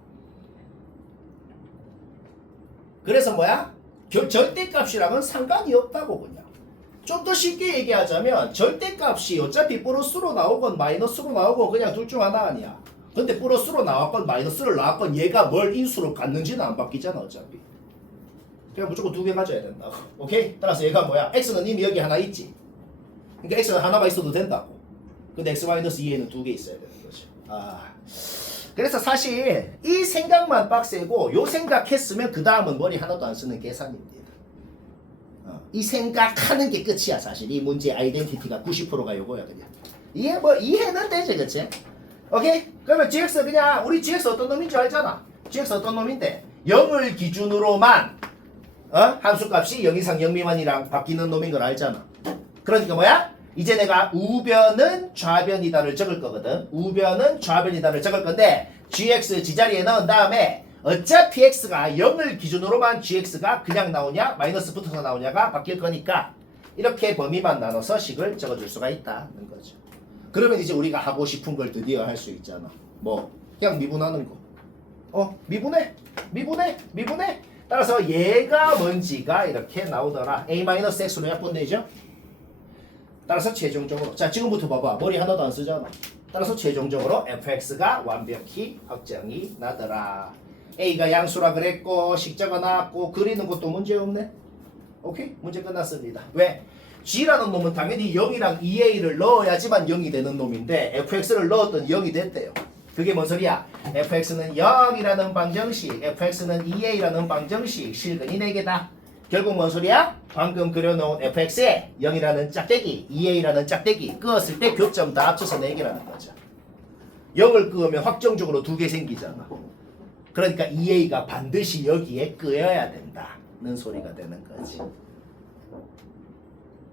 그래서 뭐야? 절대값이랑은 상관이 없다고 그냥. 좀 더 쉽게 얘기하자면 절대값이 어차피 플러스로 나오건 마이너스로 나오건 그냥 둘 중 하나 아니야. 근데 플러스로 나왔건 마이너스를 나왔건 얘가 뭘 인수로 갖는지는 안 바뀌잖아 어차피. 그냥 무조건 두 개 가져야 된다고. 오케이? 따라서 얘가 뭐야? x는 이미 여기 하나 있지. 그러니까 x는 하나가 있어도 된다고. 근데 x-2a는 두 개 있어야 되는 거죠. 그래서 사실 이 생각만 빡세고 요 생각했으면 그 다음은 머리 하나도 안 쓰는 계산입니다. 이 생각하는 게 끝이야 사실. 이 문제의 아이덴티티가 90%가 요거야 그냥. 이해는 되지 그치? 오케이? 그러면 gx 그냥 우리 gx 어떤 놈인 줄 알잖아. gx 어떤 놈인데 0을 기준으로만 함수값이 0 이상 0 미만이랑 바뀌는 놈인 걸 알잖아. 그러니까 뭐야? 이제 내가 우변은 좌변이다를 적을 거거든. 우변은 좌변이다를 적을 건데 gx 지자리에 넣은 다음에 어차피 x가 0을 기준으로만 gx가 그냥 나오냐 마이너스 붙어서 나오냐가 바뀔 거니까 이렇게 범위만 나눠서 식을 적어줄 수가 있다는 거죠. 그러면 이제 우리가 하고 싶은 걸 드디어 할 수 있잖아. 뭐 그냥 미분하는 거. 미분해. 따라서 얘가 뭔지가 이렇게 나오더라. a-x로 약분되죠. 따라서 최종적으로 자 지금부터 봐봐. 머리 하나도 안 쓰잖아. 따라서 최종적으로 fx가 완벽히 확정이 나더라. a가 양수라 그랬고 식자가 나왔고 그리는 것도 문제 없네. 오케이? 문제 끝났습니다. 왜? g라는 놈은 당연히 0이랑 2a를 넣어야지만 0이 되는 놈인데 fx를 넣었더니 0이 됐대요. 그게 뭔 소리야? fx는 0이라는 방정식, fx는 2a라는 방정식, 실근이 4개다. 결국 뭔 소리야? 방금 그려놓은 fx에 0이라는 짝대기, 2a라는 짝대기 끄었을 때 교점 다 합쳐서 4개라는 거죠. 0을 끄으면 확정적으로 2개 생기잖아. 그러니까 2a가 반드시 여기에 끄여야 된다는 소리가 되는 거지.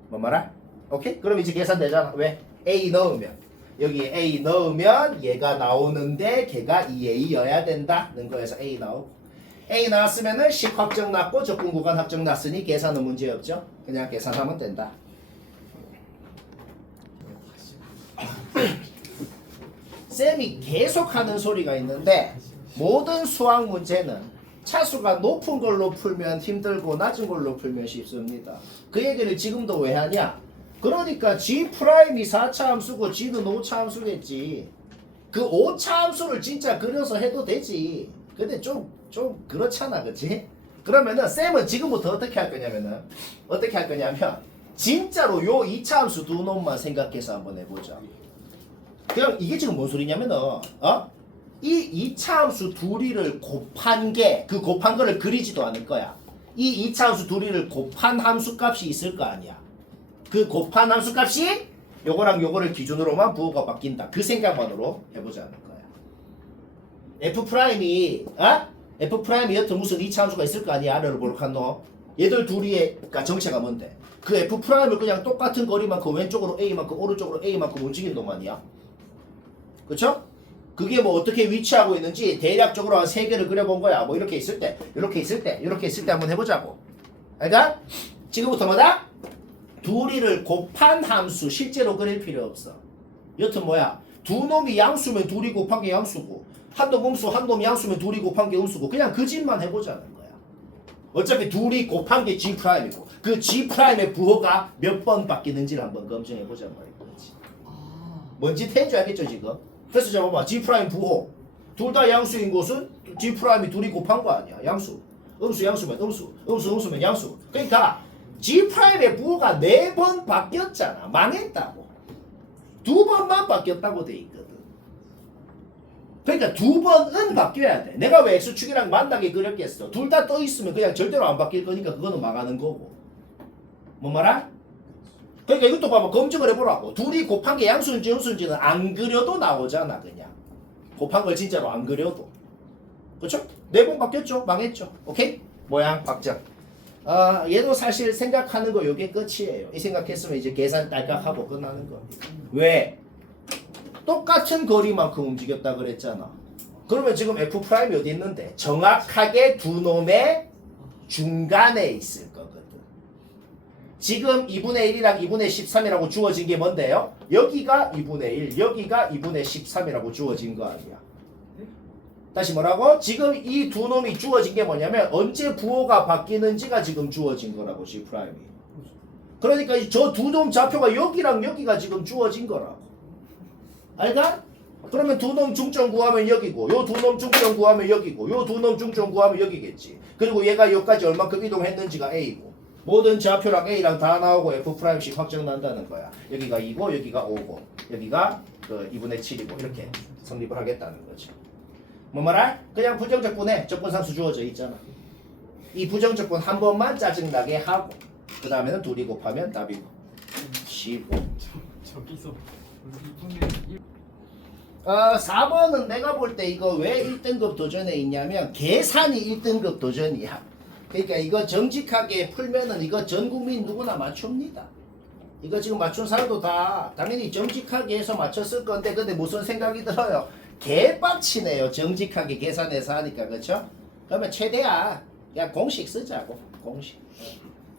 뭔 말아? 오케이? 그럼 이제 계산되잖아. 왜? a 넣으면 여기에 a 넣으면 얘가 나오는데 걔가 2a여야 된다는 거에서 a 나오고 a 나왔으면은 식 확정 났고 적분 구간 확정 났으니 계산은 문제 없죠. 그냥 계산하면 된다. 쌤이 계속 하는 소리가 있는데 모든 수학 문제는 차수가 높은 걸로 풀면 힘들고 낮은 걸로 풀면 쉽습니다. 그 얘기를 지금도 왜 하냐? 그러니까 G'이 4차 함수고 G는 5차 함수겠지. 그 5차 함수를 진짜 그려서 해도 되지. 근데 좀 그렇잖아, 그치? 그러면은 쌤은 지금부터 어떻게 할 거냐면 진짜로 요 2차 함수 두 놈만 생각해서 한번 해보자. 그냥 이게 지금 뭔 소리냐면은 이 2차 함수 둘이를 곱한 게 그 곱한 거를 그리지도 않을 거야. 이 2차 함수 둘이를 곱한 함수 값이 있을 거 아니야. 그 곱한 함수 값이 요거랑 요거를 기준으로만 부호가 바뀐다. 그 생각만으로 해보자는 거야. F'이 F'이 여튼 무슨 2차 함수가 있을 거 아니야. 아래로 볼칸 너. 얘들 둘이의 그러니까 정체가 뭔데? 그 F'을 그냥 똑같은 거리만큼 왼쪽으로 A만큼 오른쪽으로 A만큼 움직인 놈 아니야. 그쵸? 그게 뭐 어떻게 위치하고 있는지 대략적으로 한 3개를 그려본 거야. 뭐 이렇게 있을 때, 이렇게 있을 때, 이렇게 있을 때 한번 해보자고. 그러니까 지금부터 뭐다? 둘이를 곱한 함수 실제로 그릴 필요 없어. 여튼 뭐야? 두 놈이 양수면 둘이 곱한 게 양수고 한 놈 음수, 한 놈 양수면 둘이 곱한 게 음수고 그냥 그 짓만 해보자는 거야. 어차피 둘이 곱한 게 G'이고 그 G'의 부호가 몇 번 바뀌는지를 한번 검증해보자는 거지. 뭔 짓 해줄 알겠죠 지금? 그래서 자 봐봐. G' 부호 둘 다 양수인 곳은 G'이 둘이 곱한 거 아니야. 양수 음수 양수면 음수면 양수. 그러니까 G'의 부호가 4번 바뀌었잖아. 망했다고. 2번만 바뀌었다고 돼 있거든. 그러니까 2번은 바뀌어야 돼. 내가 왜 X축이랑 만나게 그렸겠어. 둘 다 떠 있으면 그냥 절대로 안 바뀔 거니까 그거는 망하는 거고. 뭔 말아? 그러니까 이것도 봐봐. 검증을 해보라고. 둘이 곱한 게 양수인지 음수인지는 안 그려도 나오잖아. 그냥 곱한 걸 진짜로 안 그려도. 그렇죠? 4번 바뀌었죠? 망했죠? 오케이? 모양 확정. 얘도 사실 생각하는 거 요게 끝이에요. 이 생각했으면 이제 계산 딸깍하고 끝나는 거. 왜? 똑같은 거리만큼 움직였다 그랬잖아. 그러면 지금 F' 어디 있는데? 정확하게 두 놈의 중간에 있을 거거든. 지금 2분의 1이랑 2분의 13이라고 주어진 게 뭔데요? 여기가 2분의 1, 여기가 2분의 13이라고 주어진 거 아니야. 다시 뭐라고? 지금 이 두 놈이 주어진 게 뭐냐면 언제 부호가 바뀌는지가 지금 주어진 거라고 G'이. 그러니까 저 두 놈 좌표가 여기랑 여기가 지금 주어진 거라고. 알까? 그러면 두 놈 중점 구하면 여기고 요 두 놈 중점 구하면 여기고 요 두 놈 중점 구하면 여기겠지. 그리고 얘가 여기까지 얼마큼 이동했는지가 A고 모든 좌표랑 A랑 다 나오고 F'씩 확정 난다는 거야. 여기가 2고 여기가 5고 여기가 그 2분의 7이고 이렇게 성립을 하겠다는 거지. 뭐 말할? 그냥 부정적분에 적분상수 주어져 있잖아. 이 부정적분 한 번만 짜증나게 하고 그 다음에는 둘이 곱하면 답이고 15. 저기서 2분의 1 4번은 내가 볼 때 이거 왜 1등급 도전에 있냐면 계산이 1등급 도전이야. 그러니까 이거 정직하게 풀면은 이거 전 국민 누구나 맞춥니다. 이거 지금 맞춘 사람도 다 당연히 정직하게 해서 맞췄을 건데 근데 무슨 생각이 들어요? 개빡치네요. 정직하게 계산해서 하니까. 그렇죠? 그러면 최대한 그냥 공식 쓰자고.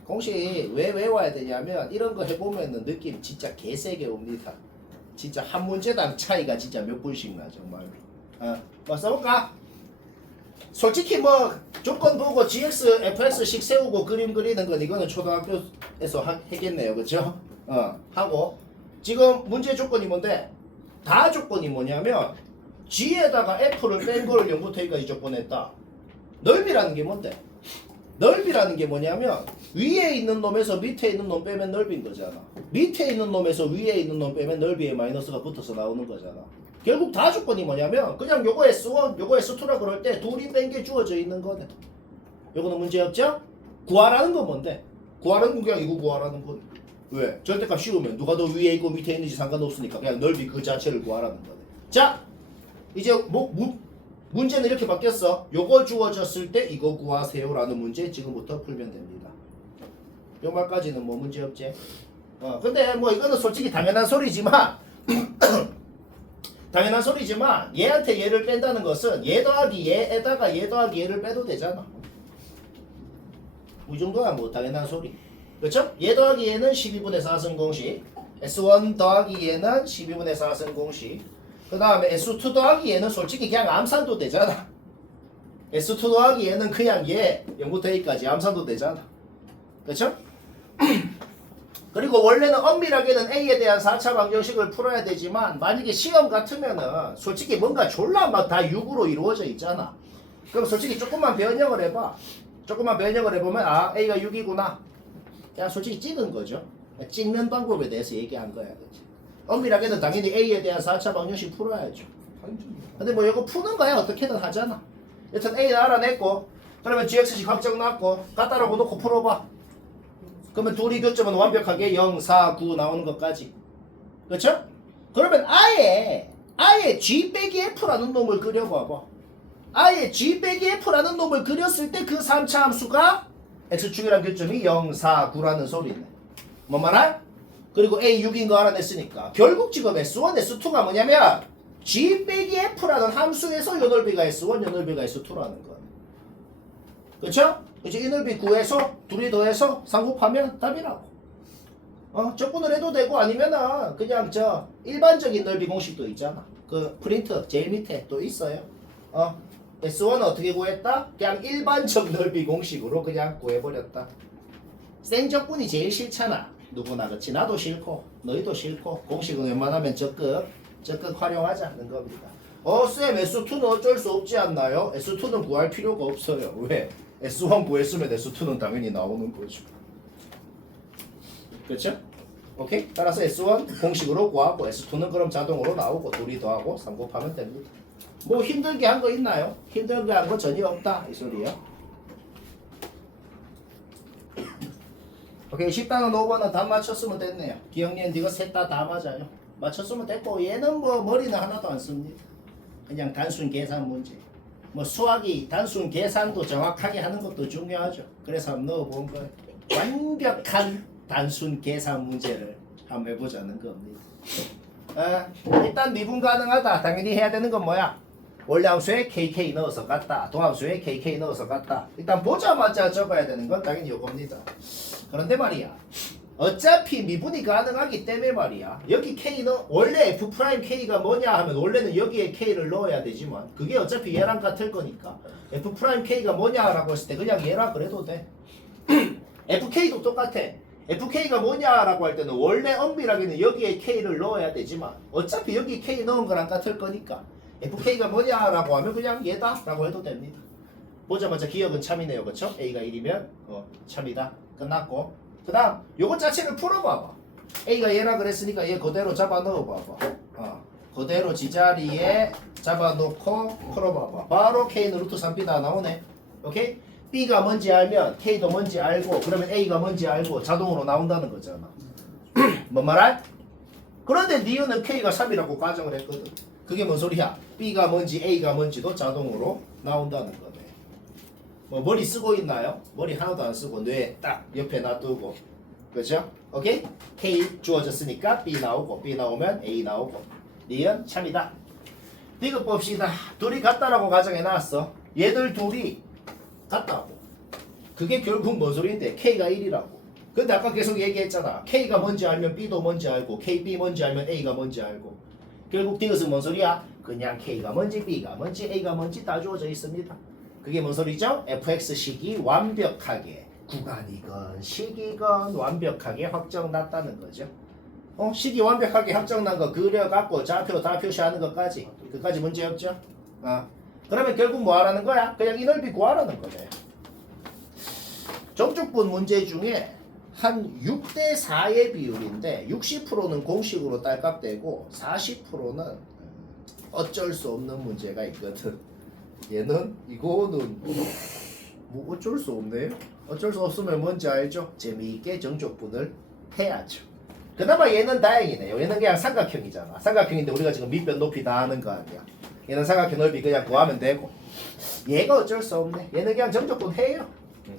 공식 왜 외워야 되냐면 이런 거 해보면은 느낌 진짜 개세게 옵니다. 진짜 한 문제당 차이가 진짜 몇 분씩 나 정말로. 뭐 써볼까? 솔직히 뭐 조건 보고 GX, FX식 세우고 그림 그리는 건 이거는 초등학교에서 하겠네요. 그쵸? 하고 지금 문제 조건이 뭔데? 다 조건이 뭐냐면 G에다가 F를 뺀 거를 0부터 1까지 조건했다. 넓이라는 게 뭔데? 넓이라는 게 뭐냐면 위에 있는 놈에서 밑에 있는 놈 빼면 넓인 거잖아. 밑에 있는 놈에서 위에 있는 놈 빼면 넓이에 마이너스가 붙어서 나오는 거잖아. 결국 다 조건이 뭐냐면 그냥 요거 S1, 요거 S2라 그럴 때 둘이 뺀 게 주어져 있는 거네. 요거는 문제 없죠? 구하라는 건 뭔데? 구하라는 건 그냥 이거 구하라는 건. 왜? 절대값 씌우면 누가 더 위에 있고 밑에 있는지 상관없으니까 그냥 넓이 그 자체를 구하라는 거네. 자, 이제 문제는 이렇게 바뀌었어. 요거 주어졌을 때 이거 구하세요라는 문제 지금부터 풀면 됩니다. 요 말까지는 뭐 문제 없지? 근데 뭐 이거는 솔직히 당연한 소리지만 얘한테 얘를 뺀다는 것은 얘 더하기 얘에다가 얘 더하기 얘를 빼도 되잖아. 이 정도야 뭐 당연한 소리. 그렇죠? 얘 더하기 얘는 12분의 4승 공식, S1 더하기 얘는 12분의 4승 공식. 그 그 다음에 S2 더하기 얘는 솔직히 그냥 암산도 되잖아. S2 더하기 얘는 그냥 얘 0부터 A까지 암산도 되잖아. 그렇죠? 그리고 원래는 엄밀하게는 A에 대한 4차 방정식을 풀어야 되지만 만약에 시험 같으면은 솔직히 뭔가 졸라 막 다 6으로 이루어져 있잖아. 그럼 솔직히 조금만 변형을 해봐. 조금만 변형을 해보면 아 A가 6이구나. 그냥 솔직히 찍은 거죠. 찍는 방법에 대해서 얘기한 거야. 그치? 엄밀하게는 당연히 A에 대한 4차 방정식 풀어야죠. 근데 뭐 이거 푸는 거야 어떻게든 하잖아. 여튼 A는 알아냈고 그러면 GX식 확정 났고 갖다라고 놓고 풀어봐. 그러면 둘이 교점은 완벽하게 0, 4, 9 나오는 것까지. 그렇죠? 그러면 아예 G 빼기 F라는 놈을 그려봐봐. 아예 G 빼기 F라는 놈을 그렸을 때 그 3차 함수가 X축이란 교점이 0, 4, 9라는 소리네. 뭔 말할? 그리고 A 6인 거 알아냈으니까 결국 지금 S1, S2가 뭐냐면 G 빼기 F라는 함수에서 요 넓이가 S1, 요 넓이가 S2라는 거네. 그쵸? 이제 이 넓이 구해서 둘이 더해서 쌍곱하면 답이라고. 적분을 해도 되고 아니면은 그냥 저 일반적인 넓이 공식도 있잖아. 그 프린트 제일 밑에 또 있어요. S1은 어떻게 구했다? 그냥 일반적 넓이 공식으로 그냥 구해버렸다. 생적분이 제일 싫잖아. 누구나 그렇지. 나도 싫고 너희도 싫고 공식은 웬만하면 적극 활용하자는 겁니다. 쌤 S2는 어쩔 수 없지 않나요? S2는 구할 필요가 없어요. 왜? S1 구했으면 S2는 당연히 나오는 거죠. 그렇죠? 오케이? 따라서 S1 공식으로 구하고 S2는 그럼 자동으로 나오고 둘이 더하고 3 곱하면 됩니다. 뭐 힘들게 한 거 있나요? 힘들게 한 거 전혀 없다 이 소리예요. 오케이 10단원 5번은 답 맞췄으면 됐네요. 기영님 이거 셋 다 맞아요. 맞췄으면 됐고 얘는 뭐 머리는 하나도 안 씁니다. 그냥 단순 계산 문제. 뭐 수학이 단순 계산도 정확하게 하는 것도 중요하죠. 그래서 한번 넣어본 거예요. 완벽한 단순 계산 문제를 한번 해보자는 겁니다. 일단 미분 가능하다. 당연히 해야 되는 건 뭐야? 원래 함수에 KK 넣어서 갔다. 도함수에 KK 넣어서 갔다. 일단 보자마자 적어야 되는 건 당연히 이겁니다. 그런데 말이야. 어차피 미분이 가능하기 때문에 말이야. 여기 K는 원래 F'K가 뭐냐 하면 원래는 여기에 K를 넣어야 되지만 그게 어차피 얘랑 같을 거니까 F'K가 뭐냐라고 했을 때 그냥 얘라 그래도 돼. FK도 똑같아. FK가 뭐냐라고 할 때는 원래 엄밀하게는 여기에 K를 넣어야 되지만 어차피 여기 K 넣은 거랑 같을 거니까 FK가 뭐냐라고 하면 그냥 얘다 라고 해도 됩니다. 보자마자 기억은 참이네요. 그쵸? A가 1이면 참이다. 끝났고 그 다음 요거 자체를 풀어봐봐. A가 얘라 그랬으니까 얘 그대로 잡아 넣어봐봐. 그대로 지자리에 잡아놓고 풀어봐봐. 바로 K는 루트 3B다 나오네. 오케이? B가 뭔지 알면 K도 뭔지 알고 그러면 A가 뭔지 알고 자동으로 나온다는 거잖아. 뭔 말할? 그런데 니은은 K가 3이라고 가정을 했거든. 그게 뭔 소리야? B가 뭔지 A가 뭔지도 자동으로 나온다는 거네. 뭐 머리 쓰고 있나요? 머리 하나도 안 쓰고 뇌 딱 옆에 놔두고 그렇죠? 오케이? K 주어졌으니까 B 나오고 B 나오면 A 나오고 니은 참이다. 디귿 봅시다. 둘이 같다라고 가정해놨어. 얘들 둘이 같다고. 그게 결국 뭔 소리인데 K가 1이라고. 근데 아까 계속 얘기했잖아. K가 뭔지 알면 B도 뭔지 알고 KB 뭔지 알면 A가 뭔지 알고. 결국 디귿은 뭔 소리야? 그냥 K가 뭔지 B가 뭔지 A가 뭔지 다 주어져 있습니다. 그게 뭔 소리죠? fx식이 완벽하게 구간이건 식이건 완벽하게 확정났다는 거죠. 식이 완벽하게 확정난 거 그려갖고 좌표 다 표시하는 것까지 그까지 문제 없죠? 그러면 결국 뭐 하라는 거야? 그냥 이 넓이 구하라는 거네. 정적분 문제 중에 한 6대 4의 비율인데 60%는 공식으로 딸깍대고 40%는 어쩔 수 없는 문제가 있거든. 얘는 이거는 뭐 어쩔 수 없네요. 어쩔 수 없으면 뭔지 알죠? 재미있게 정적분을 해야죠. 그나마 얘는 다행이네요. 얘는 그냥 삼각형이잖아. 삼각형인데 우리가 지금 밑변 높이 다 하는 거 아니야. 얘는 삼각형 넓이 그냥 구하면 되고 얘가 어쩔 수 없네. 얘는 그냥 정적분 해요.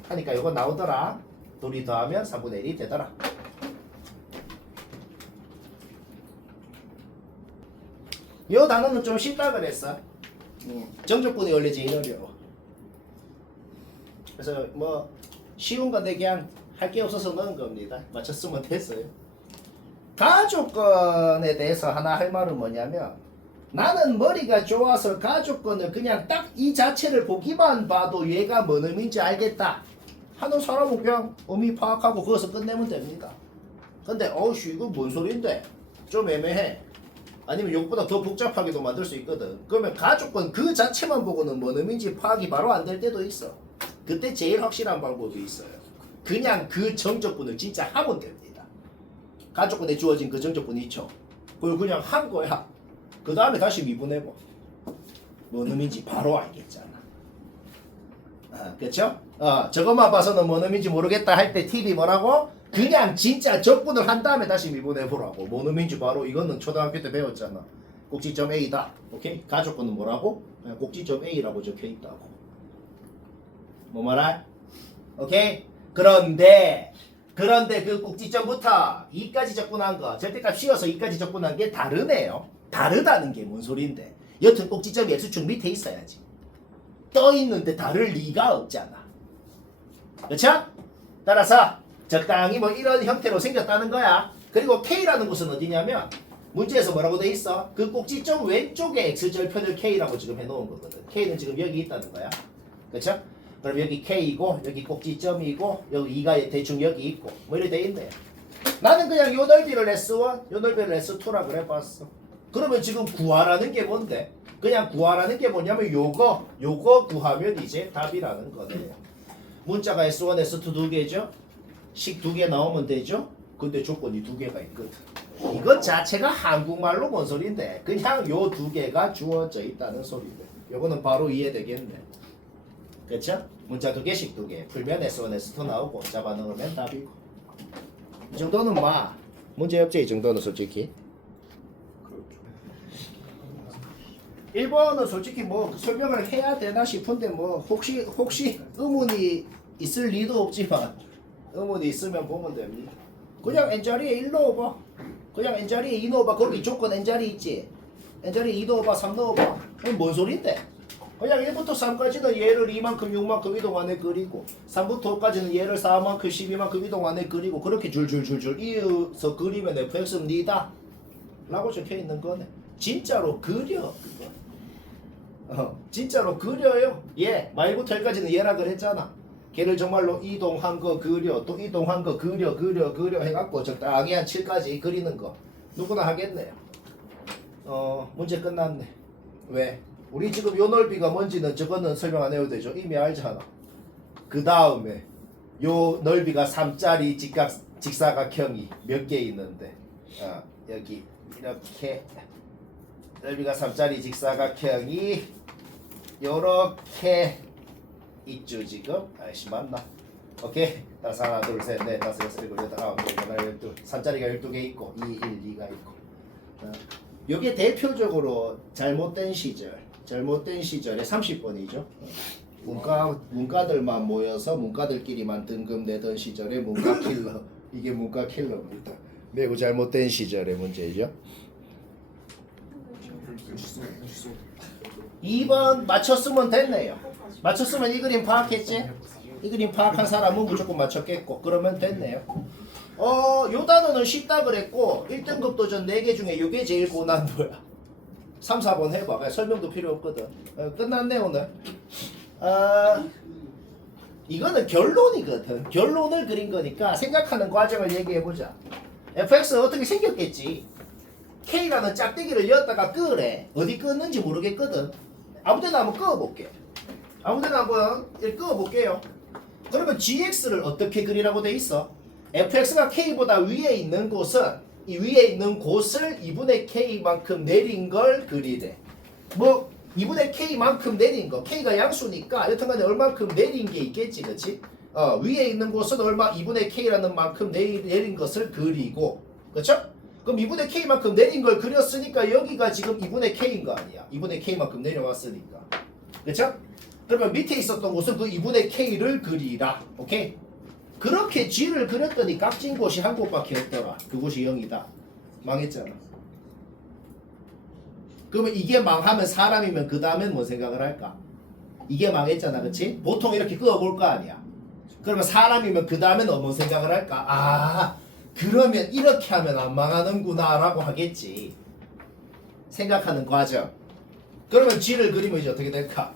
하니까 이거 나오더라. 둘이 더하면 3분의 1이 되더라. 이 단어는 좀 쉽다 그랬어. 정적분이 원래 제일 어려워. 그래서 뭐 쉬운 건데 그냥 할 게 없어서 넣은 겁니다. 맞췄으면 됐어요. 가족권에 대해서 하나 할 말은 뭐냐면 나는 머리가 좋아서 가족권을 그냥 딱 이 자체를 보기만 봐도 얘가 뭔 의미인지 알겠다 하는 사람은 그냥 의미 파악하고 거기서 끝내면 됩니다. 근데 어우씨 이거 뭔 소린데 좀 애매해. 아니면 이것보다 더 복잡하게도 만들 수 있거든. 그러면 가족권 그 자체만 보고는 뭔 의미인지 파악이 바로 안 될 때도 있어. 그때 제일 확실한 방법이 있어요. 그냥 그 정적분을 진짜 하면 됩니다. 가족권에 주어진 그 정적분 있죠. 그걸 그냥 한 거야. 그 다음에 다시 미분해봐. 뭔 의미인지 바로 알겠잖아. 그쵸? 저것만 봐서는 뭔 의미인지 모르겠다 할 때 팁이 뭐라고? 그냥 진짜 적분을 한 다음에 다시 미분해보라고. 뭔 의미인지 바로 이거는 초등학교 때 배웠잖아. 꼭지점 A다. 오케이? 가족권은 뭐라고? 그냥 꼭지점 A라고 적혀있다고. 뭐 말할? 오케이? 그런데 그 꼭지점부터 2까지 적분한 거 절대값 씌워서 2까지 적분한 게 다르네요. 다르다는 게 뭔 소린데? 여튼 꼭지점이 X축 밑에 있어야지. 떠 있는데 다를 리가 없잖아. 그렇죠? 따라서 적당히 뭐 이런 형태로 생겼다는 거야. 그리고 K라는 곳은 어디냐면 문제에서 뭐라고 돼 있어? 그 꼭지점 왼쪽에 X절편을 K라고 지금 해놓은 거거든. K는 지금 여기 있다는 거야. 그렇죠? 그럼 여기 K이고 여기 꼭지점이고 여기 2가 대충 여기 있고 뭐 이렇게 돼 있네요. 나는 그냥 요 넓이를 S1, 요 넓이를 S2라 그래봤어. 그러면 지금 구하라는 게 뭔데? 그냥 구하라는 게 뭐냐면 요거 구하면 이제 답이라는 거네요. 문자가 S1, S2 두 개죠? 식 두 개 나오면 되죠? 근데 조건이 두 개가 있거든. 이것 자체가 한국말로 뭔 소린데 그냥 요 두 개가 주어져 있다는 소리인데 요거는 바로 이해되겠네. 그쵸? 문자 두 개씩 두 개 풀면 S1, S2 나오고 잡아넣으면 답이고 이 정도는 막 문제 없지. 이 정도는 솔직히 1번은 솔직히 뭐 설명을 해야 되나 싶은데 뭐 혹시 의문이 있을 리도 없지만 의문이 있으면 보면 됩니다. 그냥 n자리에 1 넣어봐. 그냥 n자리에 2 넣어봐. 거기 조건 n자리 있지. n자리에 2 넣어봐. 3 넣어봐. 그럼 뭔 소린데? 그냥 1부터 3까지는 얘를 2만큼 6만큼 이동 안에 그리고 3부터 5까지는 얘를 4만큼 12만큼 이동 안에 그리고 그렇게 줄줄줄줄 이어서 그리면 fx는 니다 라고 적혀있는 거네. 진짜로 그려 그거. 진짜로 그려요. 얘 말부터 여기까지는 얘라 그랬잖아. 걔를 정말로 이동한 거 그려 또 이동한 거 그려 해갖고 적당히 한 7까지 그리는 거 누구나 하겠네요. 문제 끝났네. 왜? 우리 지금 요 넓이가 뭔지는 저거는 설명 안 해도 되죠. 이미 알잖아. 그 다음에 요 넓이가 3짜리 직사각형이 몇 개 있는데 여기 이렇게 넓이가 3짜리 직사각형이 요렇게 있죠 지금. 아이씨 맞나? 오케이. 따라서 하나 둘셋넷 다섯 여섯 일곱 여덟 아홉 열 하나 열둘 3짜리가 12개 있고 2, 1, 2가 있고 요게 대표적으로 잘못된 시절에 30번이죠. 문과들만 모여서 문과들끼리만 등급 내던 시절에 문과 킬러. 이게 문과 킬러입니다. 매우 잘못된 시절의 문제죠. 2번 맞췄으면 됐네요. 맞췄으면 이 그림 파악했지? 이 그림 파악한 사람은 무조건 맞췄겠고 그러면 됐네요. 요 단어는 쉽다 그랬고 1등급 도전 4개 중에 요게 제일 고난도야. 3, 4번 해봐. 그냥 설명도 필요 없거든. 끝났네 오늘. 이거는 결론이거든. 결론을 그린 거니까 생각하는 과정을 얘기해보자. fx 어떻게 생겼겠지? K라는 짝대기를 였다가 끄래. 어디 끄는지 모르겠거든. 아무데나 한번 끄어볼게. 아무데나 한번 끄어볼게요. 그러면 gx를 어떻게 그리라고 돼 있어? fx가 k보다 위에 있는 곳은 이 위에 있는 곳을 2분의 k만큼 내린 걸 그리래. 뭐 2분의 k만큼 내린 거, k가 양수니까 여튼간에 얼만큼 내린 게 있겠지, 그렇지? 위에 있는 곳은 얼마 2분의 k라는 만큼 내린 것을 그리고, 그렇죠? 그럼 2분의 k만큼 내린 걸 그렸으니까 여기가 지금 2분의 k인 거 아니야? 2분의 k만큼 내려왔으니까, 그렇죠? 그러면 밑에 있었던 곳은 그 2분의 k를 그리라, 오케이? 그렇게 g를 그렸더니 깍진 곳이 한 곳밖에 없더라. 그곳이 0이다. 망했잖아. 그러면 이게 망하면 사람이면 그 다음엔 뭔 생각을 할까? 이게 망했잖아, 그치? 보통 이렇게 끄어볼 거 아니야. 그러면 사람이면 그 다음엔 뭔 생각을 할까? 그러면 이렇게 하면 안 망하는구나 라고 하겠지. 생각하는 과정. 그러면 G를 그리면 이제 어떻게 될까?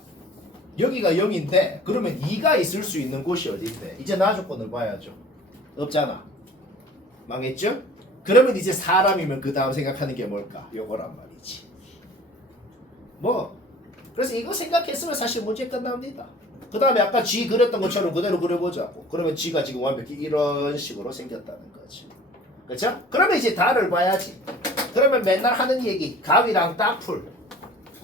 여기가 0인데 그러면 2가 있을 수 있는 곳이 어딘데? 이제 나조건을 봐야죠. 없잖아. 망했죠? 그러면 이제 사람이면 그 다음 생각하는 게 뭘까? 요거란 말이지. 뭐 그래서 이거 생각했으면 사실 문제 끝납니다. 그 다음에 아까 G 그렸던 것처럼 그대로 그려보자고. 그러면 G가 지금 완벽히 이런 식으로 생겼다는 거지. 그렇죠? 그러면 이제 다를 봐야지. 그러면 맨날 하는 얘기 가위랑 딱풀.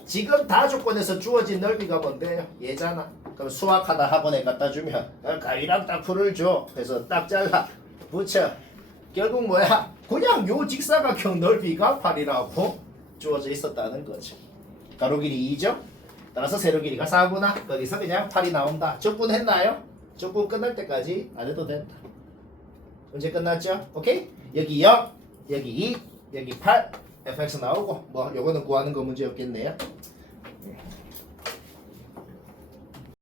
지금 다조건에서 주어진 넓이가 뭔데요? 얘잖아. 그럼 수학하다 학원에 갖다 주면 가위랑 딱풀을 줘. 그래서 딱 잘라 붙여. 결국 뭐야? 그냥 요 직사각형 넓이가 8이라고 주어져 있었다는 거죠. 가로 길이 2죠? 따라서 세로 길이가 4구나. 거기서 그냥 8이 나온다. 적분했나요? 적분 끝날 때까지 안 해도 된다. 문제 끝났죠? 오케이? 여기 0, 여기 2, 여기 8 fx 나오고 뭐 요거는 구하는 거 문제 없겠네요.